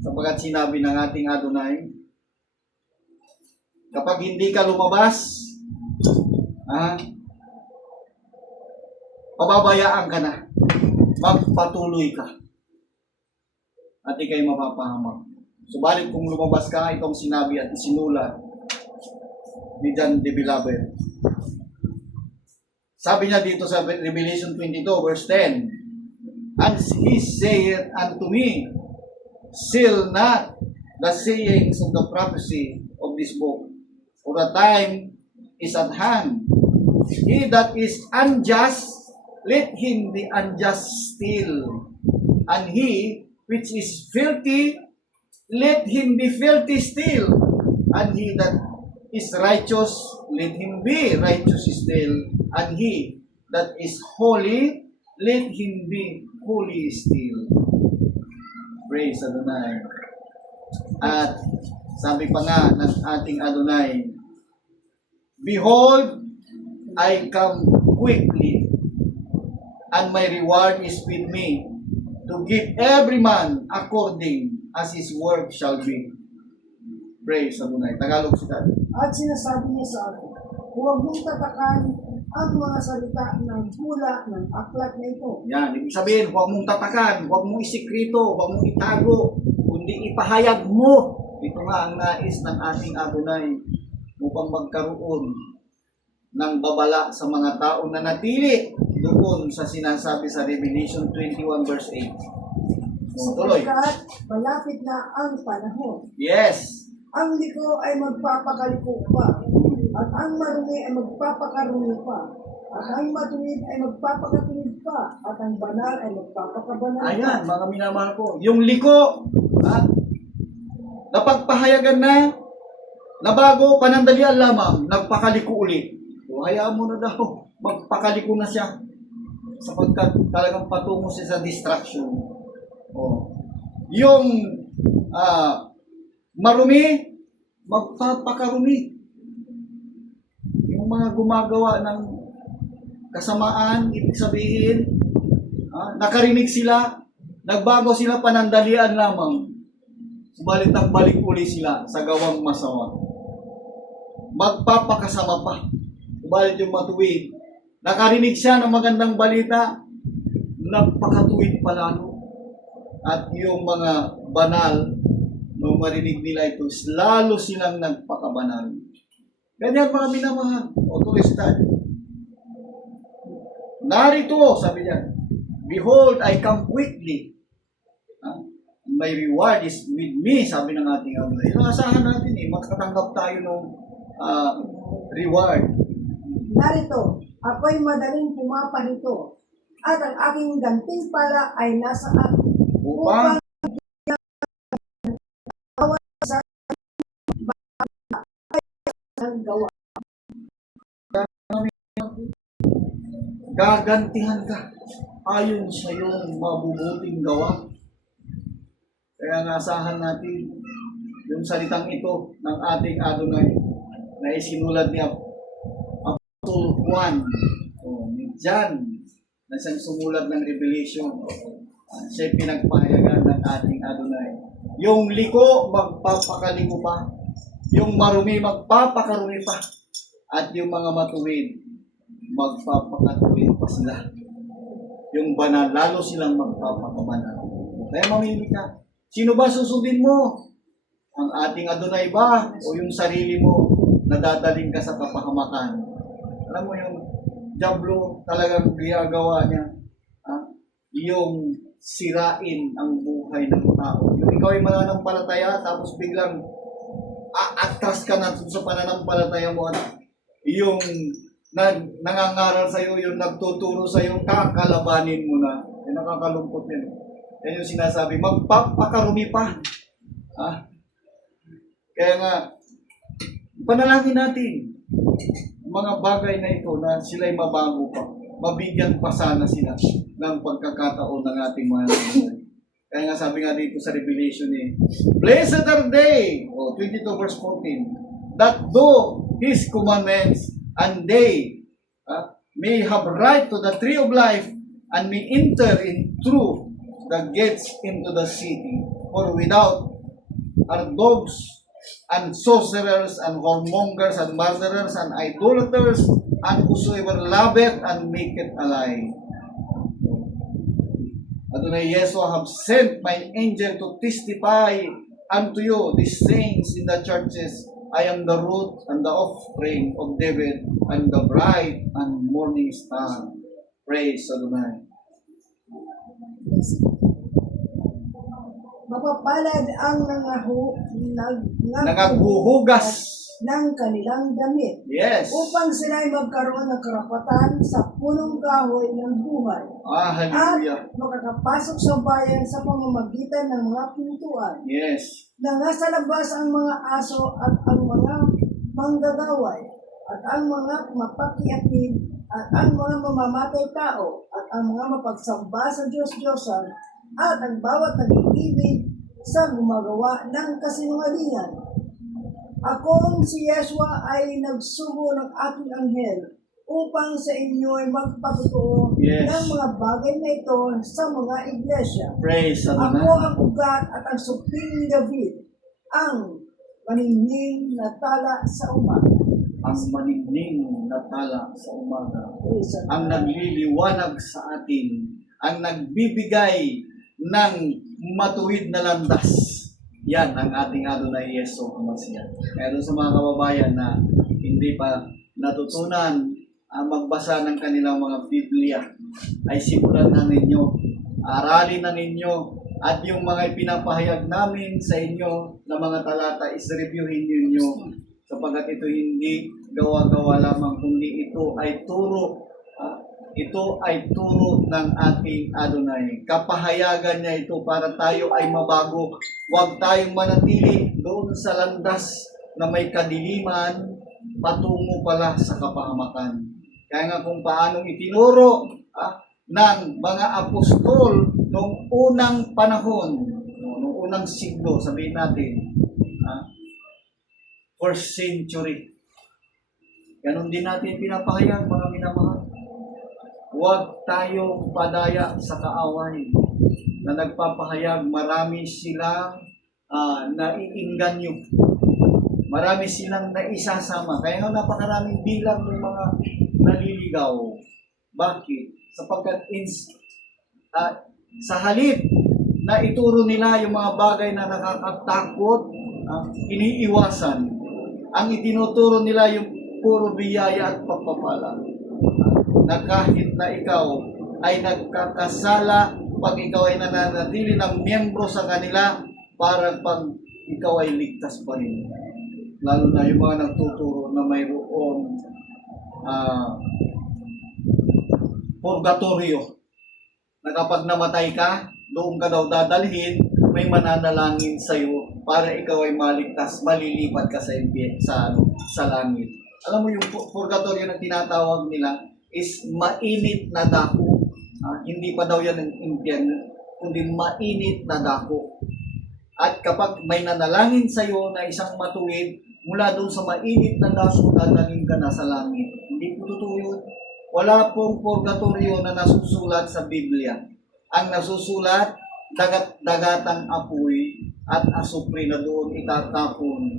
Sapagkat sinabi ng ating Adonai, kapag hindi ka lumabas, pababayaan ka na. Magpatuloy ka. At ikay mapapahamak. Subalit kung lumabas ka, itong sinabi at isinulat ni John the Beloved. Sabi niya dito sa Revelation 22 verse 10, and he saith unto me, seal not the sayings of the prophecy of this book, for the time is at hand. He that is unjust, let him be unjust still. And he which is filthy, let him be filthy still. And he that is righteous, let him be righteous still. And he that is holy, let him be holy still. Praise Adonai. At sabi pa nga ng ating Adonai, behold, I come quickly, and my reward is with me, to give every man according as his work shall be. Praise Adonai. Tagalog siya. At sinasabi niya sa akin, huwag mong tatakan ang mga salita ng hula ng aklat na ito. Yan, ibig sabihin, huwag mong tatakan, huwag mong isikrito, huwag mong itago, kundi ipahayag mo. Ito nga ang nais ng ating Adonai upang magkaroon ng babala sa mga tao na natili doon sa sinasabi sa Revelation 21 verse 8. Tuloy. Sapagkat malapit na ang panahon. Yes. Ang liko ay magpapakaliko pa, at ang marumi ay magpapakarumi pa, at ang matuwid ay magpapakatuwid pa, at ang banal ay magpapakabanal pa. Ayan, mga minamahal ko. Yung liko, napagpahayagan na bago, panandalian lamang, nagpakaliko ulit. So, hayaan mo na daw, magpakaliko na siya. Sapagkat talagang patungo siya sa distraction. Yung marumi, magpapakarumi. Yung mga gumagawa ng kasamaan, ibig sabihin, nakarinig sila, nagbago sila, panandalian lamang. Subalit ang balik uli sila sa gawang masama. Magpapakasama pa. Subalit yung matuwid, nakarinig siya ng magandang balita, nagpakatuwid pa lalo. At yung mga banal, nung marinig nila ito, lalo silang nagpakabanal. Ganyan mga minamahal. O tuloy tayo. Narito, sabi niya, behold, I come quickly. My reward is with me, sabi ng ating Adonai. Yung asahan natin, magkatanggap tayo ng reward. narito, ako'y madaling pumaparito, at ang aking gantimpala ay nasa akin, Upang ang gawa. gagantihan ka ayon sa iyong mabubuting gawa. Kaya naasahan natin yung salitang ito ng ating Adonai na isinulat ni Apostol Juan ni John na siyang sumulat ng Revelation. Siya'y pinagpahayagan ng ating Adonai. Yung liko, magpapakaliko pa. Yung marumi, magpapakarumi pa. At yung mga matuwid, magpapakatuwid pa sila. Yung banal, lalo silang magpapakabanal. Kaya mamili ka. Sino ba susundin mo? Ang ating Adonai ba? O yung sarili mo na dadaling ka sa kapahamakan? Alam mo yung diablo talagang ginagawa niya. Yung sirain ang buhay ng tao. Yung ikaw ay mananampalataya tapos biglang aatras ka na sa pananampalataya mo at yung nangangaral sa iyo, yung nagtuturo sa iyo, kakalabanin mo na. Yung nakakalungkot yan. Yan yung sinasabi, magpapakarumi pa. Kaya nga, panalangin natin mga bagay na ito na sila'y mabago pa. Mabigyan pa sana sila ng pagkakataon ng ating mga naman. Kaya nga sabi nga dito sa Revelation Blessed are they, 22 verse 14, that do His commandments and they may have right to the tree of life and may enter in through the gates into the city. For without are dogs and sorcerers and whoremongers and murderers and idolaters and whosoever loveth and maketh a lie. Adonai Yeshua have sent my angel to testify unto you these things in the churches. I am the root and the offspring of David and the bright and morning star. Praise Adonai. Mapapalad ang Naghuhugas. ng kanilang damit, Yes. upang sila ay magkaroon ng karapatan sa punong kahoy ng buhay, Hallelujah. at makakapasok sa bayan sa pamamagitan ng mga pintuan. Yes. Na nasa labas ang mga aso at ang mga manggagaway, at ang mga mapakiatin, at ang mga mamamatay tao, at ang mga mapagsamba sa Diyos-Diyosan, at ang bawat nag-ibig sa gumagawa ng kasinungalingan. Akong si Yeshua ay nagsugo ng aking anghel upang sa inyo ay magpatutuo ng mga bagay na ito sa mga iglesia. Praise Ako Adonai. ang ugat at ang supling ni David, ang maningning na tala sa umaga. Ang manigning na tala sa umaga. Praise Ang nagliliwanag sa atin. Ang nagbibigay ng matuwid na landas. Yan ang ating Adonai Yeshua HaMashiach. Kaya doon sa mga kababayan na hindi pa natutunan magbasa ng kanilang mga Biblia, ay simulan na ninyo, aralin na ninyo, at yung mga ipinapahayag namin sa inyo na mga talata is reviewin ninyo sapagkat ito hindi gawa-gawa lamang, kundi ito ay turo. Ito ay turo ng ating Adonai. Kapahayagan niya ito para tayo ay mabago. Huwag tayong manatili doon sa landas na may kadiliman patungo pala sa kapahamakan. Kaya nga kung paanong itinuro ng mga apostol noong unang panahon, noong unang siglo, sabihin natin, first century. Ganon din natin pinapahayag, mga minamahal. Huwag tayong padaya sa kaaway na nagpapahayag. Marami silang naiinganyo. Marami silang naisasama. Kaya nga napakaraming bilang ng mga naliligaw. Bakit? Sapagkat sa halip na ituro nila yung mga bagay na nakakatakot, iniiwasan. Ang itinuturo nila yung puro biyaya at pagpapala. Na kahit na ikaw ay nagkakasala, pag ikaw ay nananatili ng miyembro sa kanila, para pag ikaw ay ligtas pa rin. Lalo na yung mga nagtuturo na mayroong ah, purgatorio, na kapag namatay ka, doon ka daw dadalhin, may mananalangin sa iyo para ikaw ay maligtas, malilipat ka sa sa langit. Alam mo yung purgatorio na tinatawag nila is mainit na dako. Hindi pa daw yan ng impyerno, kundi mainit na dako. At kapag may nanalangin sa iyo na isang matuwid, mula doon sa mainit na dako, dadalhin ka na sa langit. Hindi po totoo yun. Wala pong purgatorio na nasusulat sa Biblia. Ang nasusulat, dagat-dagatang apoy at asupre na doon itatapon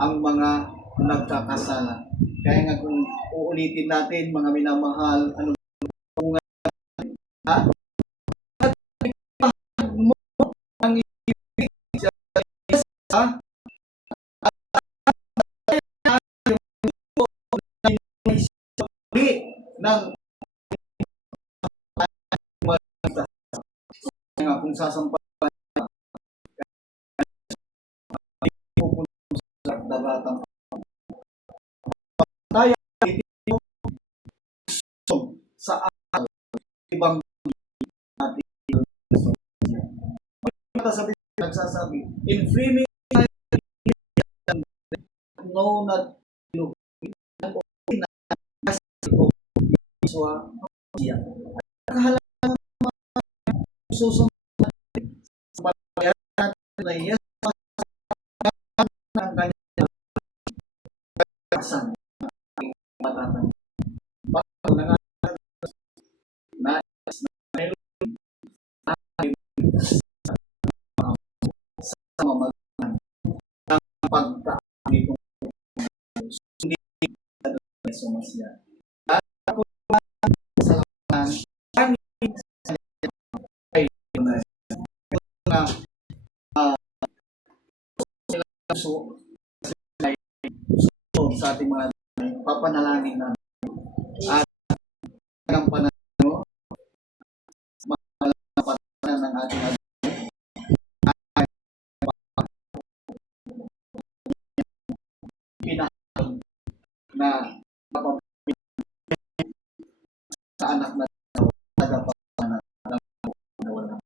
ang mga nagkakasala. Kaya nga kung uulitin natin, mga minamahal, ano nga, ha? Mo ang ibig sa ng nga kung sasampalan sa dagatang tayo sa ibang natin. Sabi, nagsasabi, in framing no not you. Kahalagang susunod sa pagkakataon na yes, ang kanyang kasan matatang. Pag nangaral na sa mamagitan ng pagkaani kong hindi na sumasya. At ako sa laman, ay na so sa ating mga papanalangin na at ang panalo malapatan ng ating pinahal na sa anak na tagapagpanan ng wala.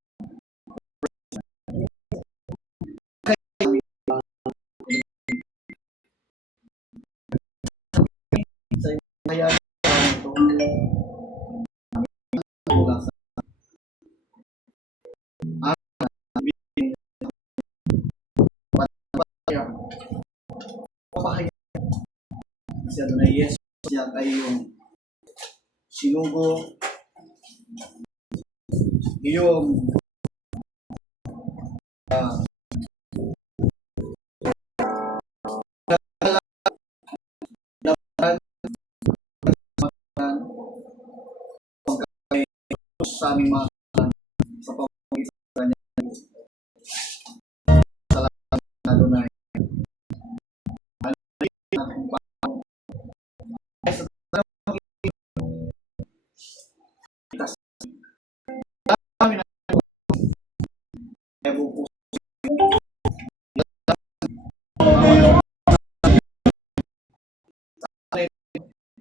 Kaya ito mula sa pamahaya siya na yes siya ay yung sinugo yung sa aming mga sa pamamagitan niya salamat na Adonai.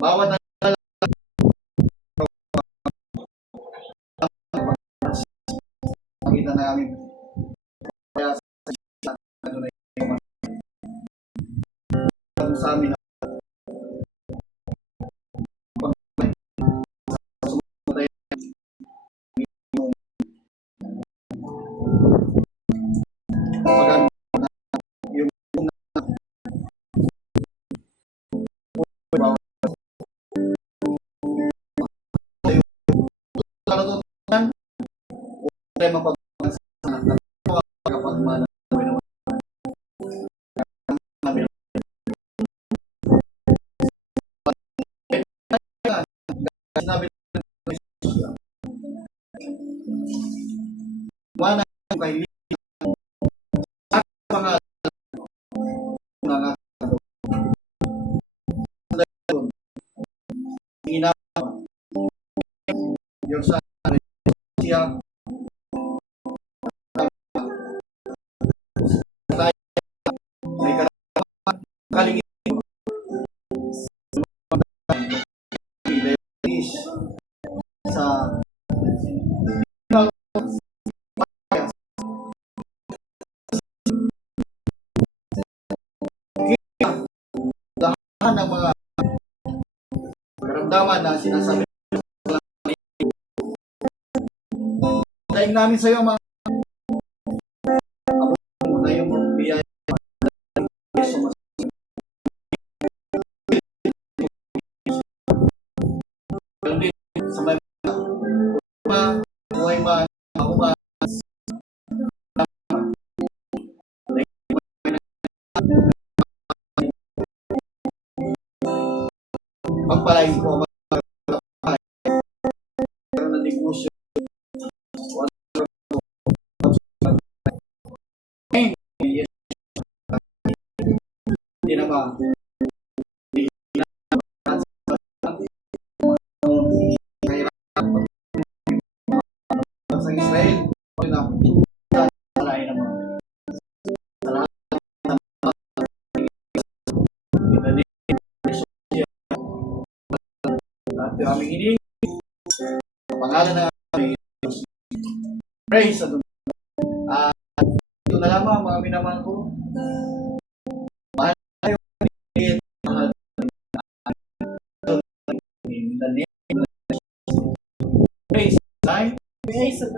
Bawat na kita namin kaya sa amin yung kalatunan tayo mapagpasanan kapag mana sinabi mana kay at mga ina yung sa siya may kaligid sa lahat ng mga karamdaman na sinasabi daing namin sa iyo mga abo na yung mga biyaya Yesu mas sa may buhay man ako ba pagpalain ko pero na negosyo hindi na ba sa Israel na lain naman at aming ini pangalan ng aming praise sa ito na lamang mga minamahal ko mahal tayo mahal in the name of praise time praise sa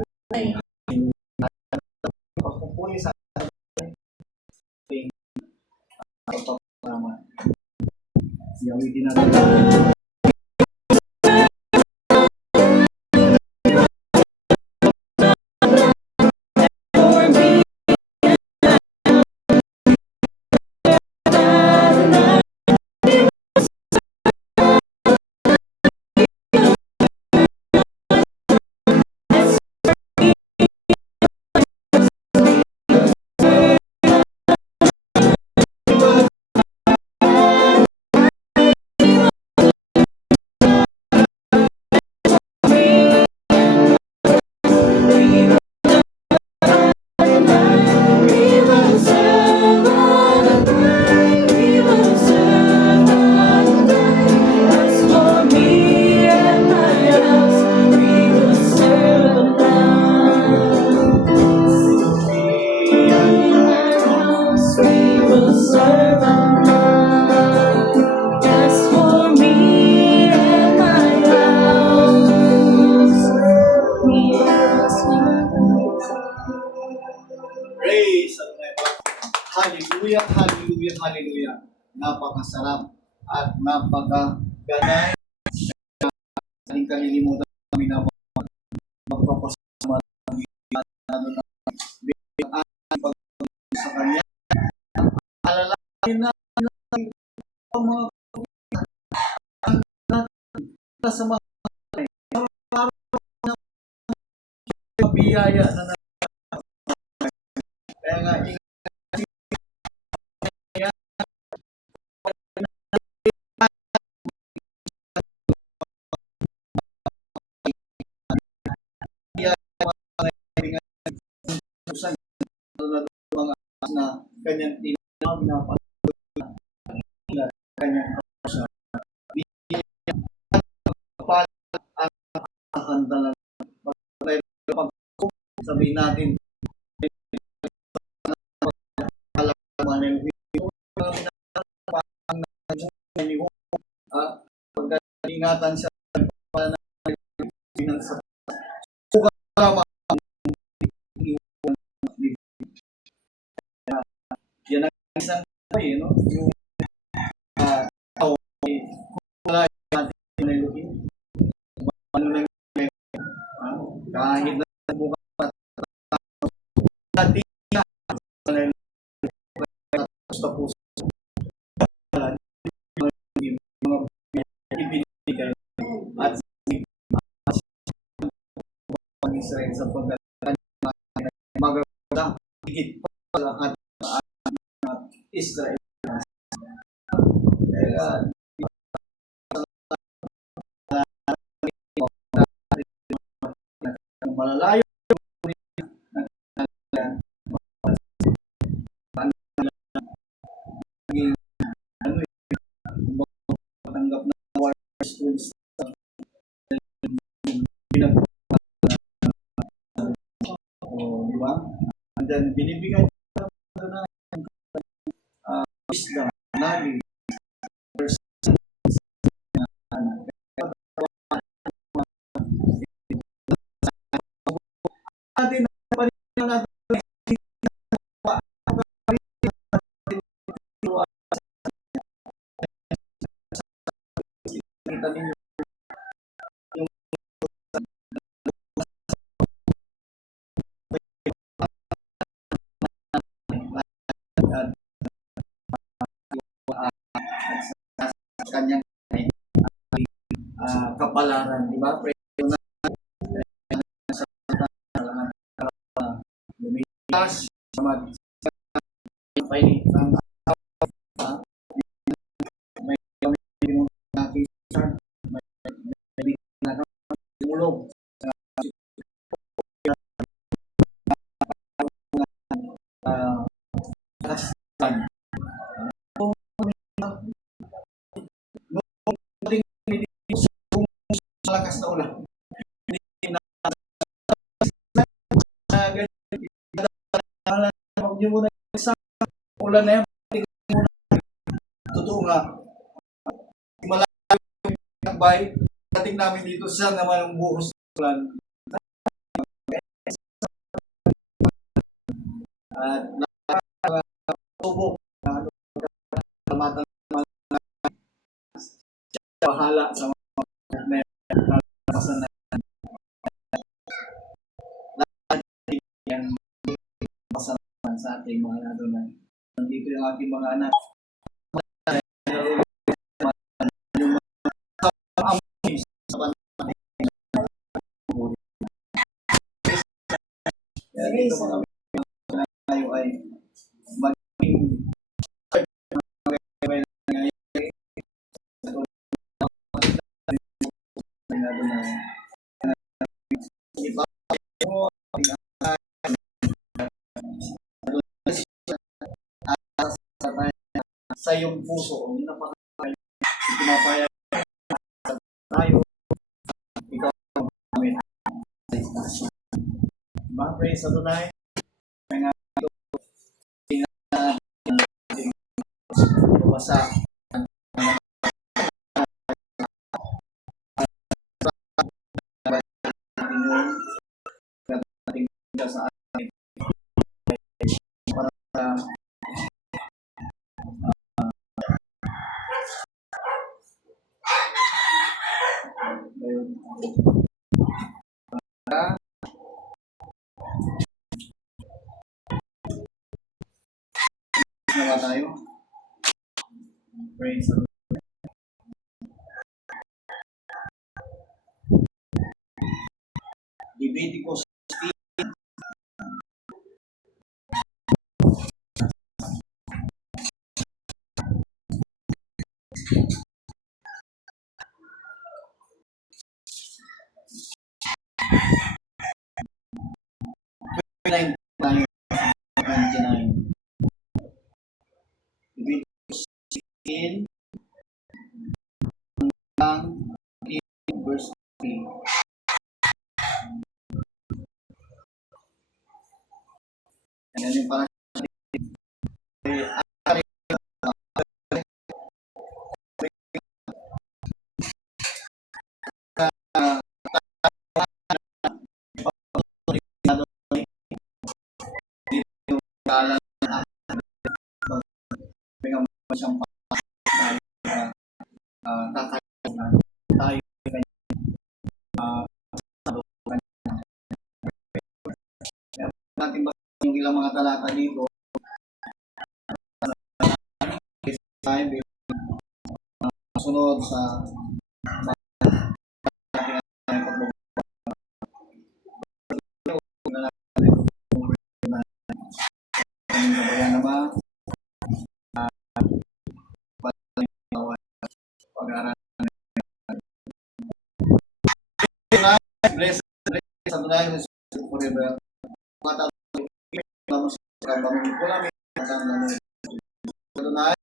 pagpupuli sa ating pagpapalaman siyawitin natin praise ang hallelujah, hallelujah, hallelujah. Napakasarap at napakaganay. Aling kalilimutan kami na magpapasama ng ano na ang ating sa Kanya. Alalahanin na ang mga sa mga biyaya na kaya nga mga na kanyang tinawag na kanyang ang kanta lang sabihin natin pag-ingatan siya sa yan ang isang no? Yung wala natin ano lang kahit na buka pati sa puso ibinigay at Israel sa pagdating maganda higit pa sa lahat Israel kaya malalayo tanggap na war schools binibigay na wisdom, knowledge, natin natin kita ninyo sa kanyang kapalaran, di ba? Pray na sa lumitas sa may may natin may tulog malakas na ulan. Huwag niyo muna isa ulan na yan. Totoo nga. Malayo yung takbay. Dating namin dito siya naman ang buhos ng ulan. At nakatubok na kalamatan bahala sa mga nalapasan na yan pasalan sa ating mga nadunay. Nandito yung ating mga anak. Yung mga amoy sa panahon. Kaya dito mga tayo ay maging sa iyong puso, yung pinapayag tayo, ikaw ang amin. Diba? Praise sa tunay. Kaya nga ito, bumasa sa atin para nawa tayo. Praise the Lord. Leviticus 29 tayo. 29. Leviticus 16 verse 3. Ayan yung parang siyang tayo natin ba yung ilang mga talata dito sunod sa na ba pag-aaral bless sa tunay forever mata vamos vamos wala may matanda tunay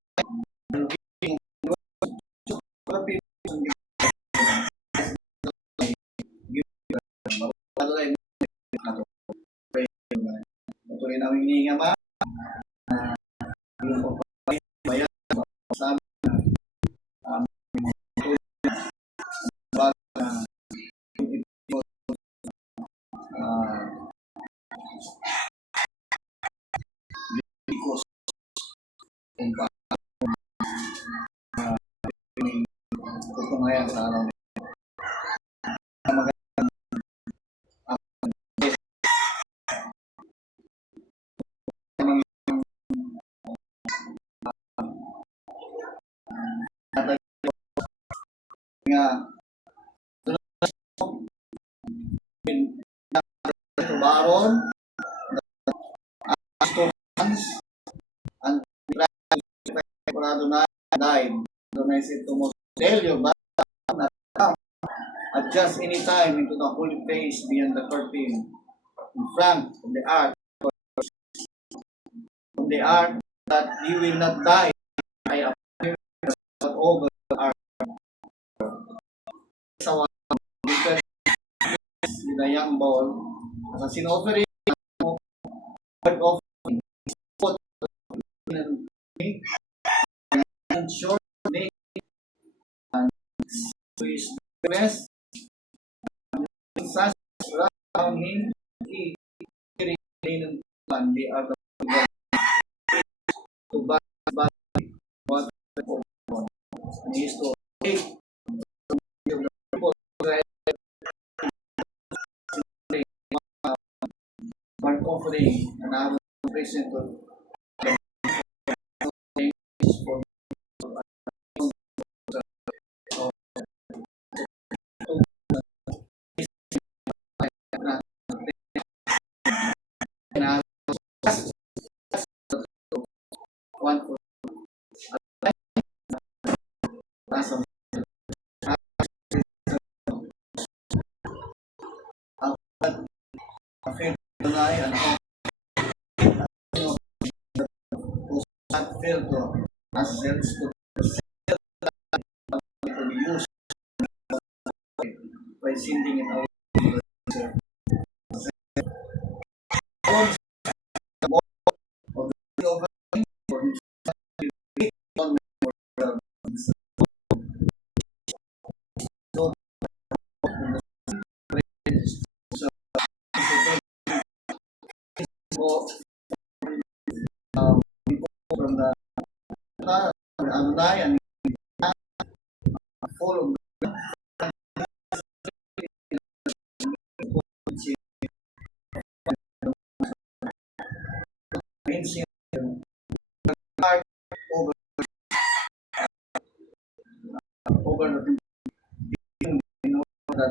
patuloy namin ni nga ma, yung bayan, sabi na, bago na, because kung tutungayan sa araw na nga baron students and Adonai died. Adonai said to Moses, tell your brother not to come adjust any time into the holy place beyond the curtain in front of the ark that he will not die. I appear over the ark. Sa with a young bull as a sin offering, burnt offering, put in and short neck and to his breast, and such around him, he remained and they are the to buy what and he is to take burnt offering and I will present to one for filter as cells to be used by sending it out. From the Adonai and follow over the in order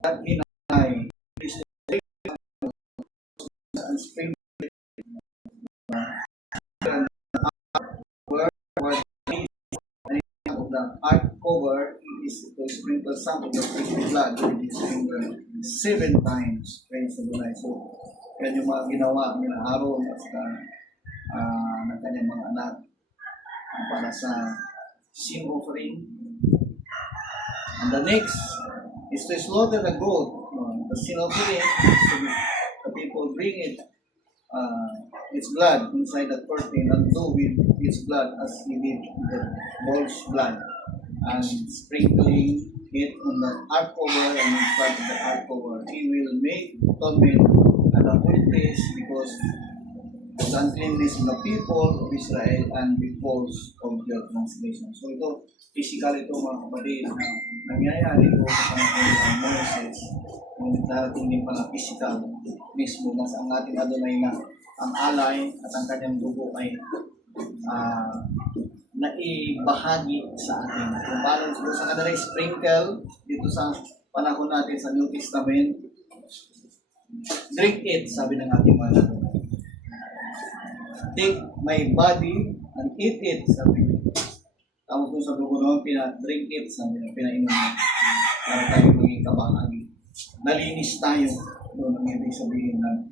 that in I is to take and spring the ark cover is to sprinkle some of the precious blood with his finger 7 times. Praise the Lord. So, yan yung mga ginawa nila Aaron at ng kanyang mga anak para sa sin offering. And the next is to slaughter the goat. The sin offering is to the people bring it its blood inside the curtain and do with its blood as he did the bull's blood and sprinkling it on the ark cover and in front of the ark cover. He will make atonement at the holy place because of the uncleanness of the people of Israel and because of their transgression. So ito, physical ito mga kapatid na nangyayari ito sa panahon ng Moses. Ngunit darating din pala physical mismo na sa ang ating Adonai na ang alay at ang kanyang dugo ay naibahagi sa atin. Kung paano sa kanila sprinkle dito sa panahon natin sa New Testament, drink it, sabi ng ating mga Adonai. Take my body and eat it, sabi niya. Tapos kung sa dugo noon, drink it, sabi niya, pinainom niya. Para tayo maging kabahagi. Nalinis tayo. Doon ang ibig sabihin ng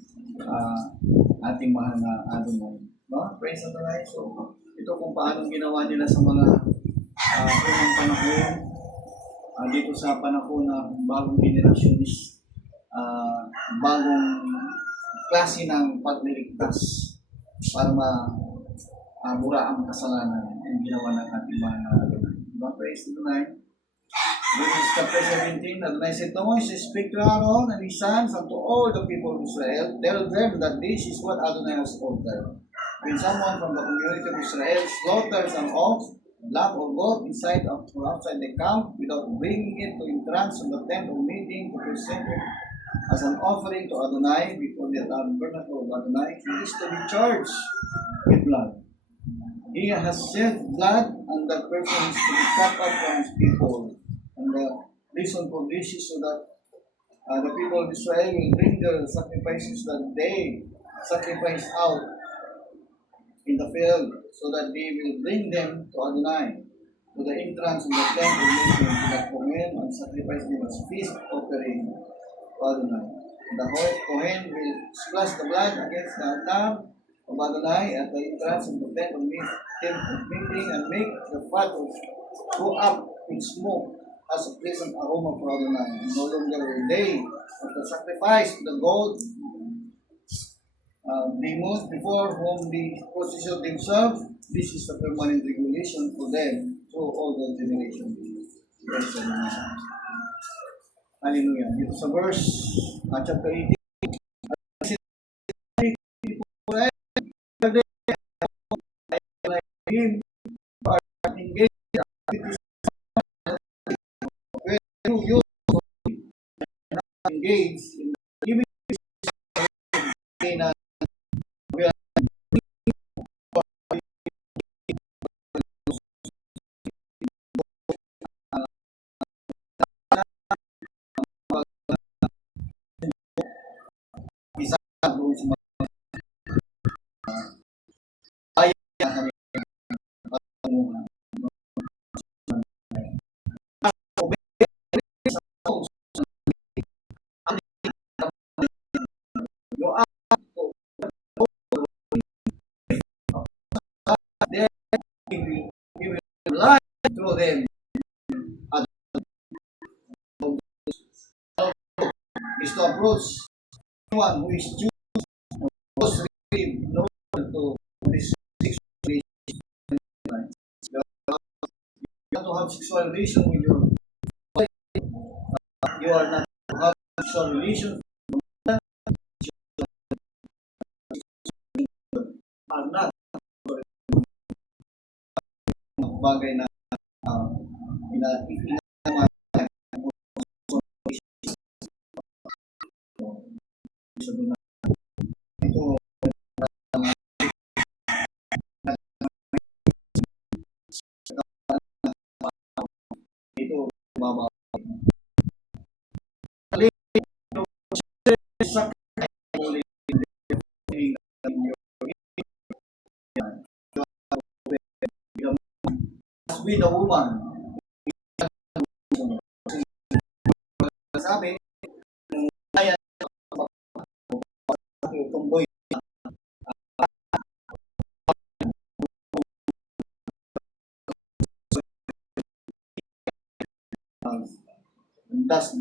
ating mahal na Adonai. No? Praise the Lord. So, ito kung paano ginawa nila sa mga unang panahon, dito sa panahon na bagong generasyon is bagong klase ng pagliligtas para mura ang kasalanan ang ginawa ng ating mga Adonai. Diba? Praise Adonai. This is chapter 17. Adonai said to Moses, speak to Aaron and his sons and to all the people of Israel. Tell them that this is what Adonai has ordered. When someone from the community of Israel slaughters an ox, lamb or goat inside or outside the camp without bringing it to entrance of the tent of meeting to present it as an offering to Adonai before the tabernacle of Adonai, he is to be charged with blood. He has shed blood, and that person is to be cut off from his people. And the reason for this is so that the people of Israel will bring their sacrifices that they sacrifice out in the field, so that they will bring them to Adonai, to the entrance of the tent of meeting, to the Kohen, and sacrifice them as feast offering to Adonai. The Kohen will splash the blood against the altar of Adonai at the entrance of the tent of meeting, and make the fat go up in smoke as a pleasant aroma for Adonai. And no longer will they, of the sacrifice of the gold, they moved before whom they position themselves. This is the permanent regulation for them through all the generations. Yes, hallelujah. Dito sa verse, chapter 18, him are engaged in activities where you engage in giving na we are isa doon sa mga bayan na kanilang patunguhan. He will lie through them. And is to approach anyone who is Jew or was received no to this sexual relation. You have to have sexual relation with your wife. You are not to have sexual relation are not bagay na ito ito baba with the woman sabi ayan tumboy das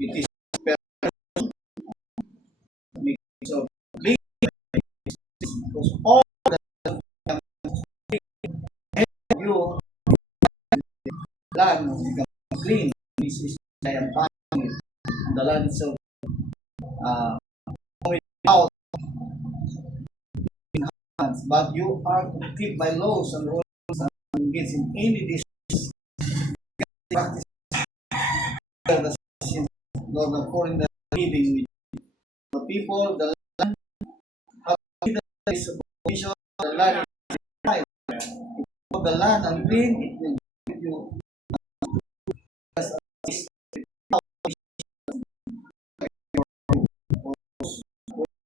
it is so because all you land become clean. This is I am finding the land so out in hands, but you are to keep my laws and rules and engage in any disease practice the sins Lord according to the living with the people, the land have this provision, the land is right. If the land unclean, it will give you as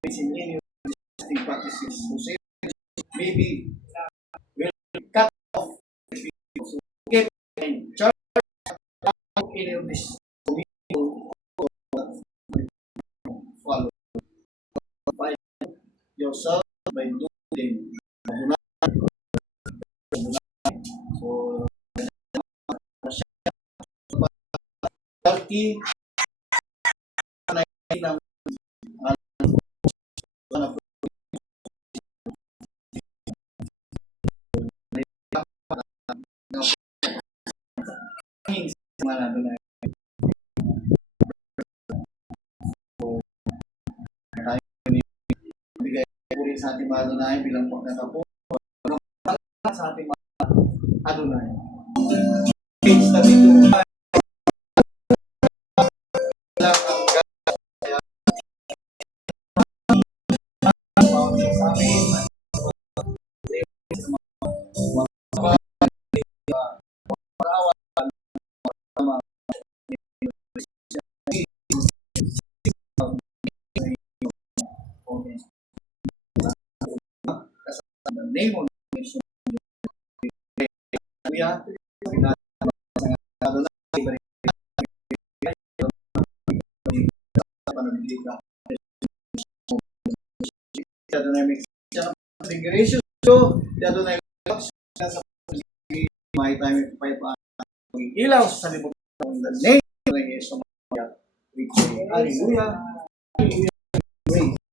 in any existing practices. So say maybe will cut off so get in charge of any of this follow fight yourself by doing so Key ng mga Adonai. Tayo bigay puri sa ating mga Adonai bilang pagkatapo sa ating mga Adonai. Page 32 lang ang sa amin. The name of Jesus. Hallelujah. My time at 5 ilaw sa libutan in the name of Jesus. Hallelujah. Hallelujah.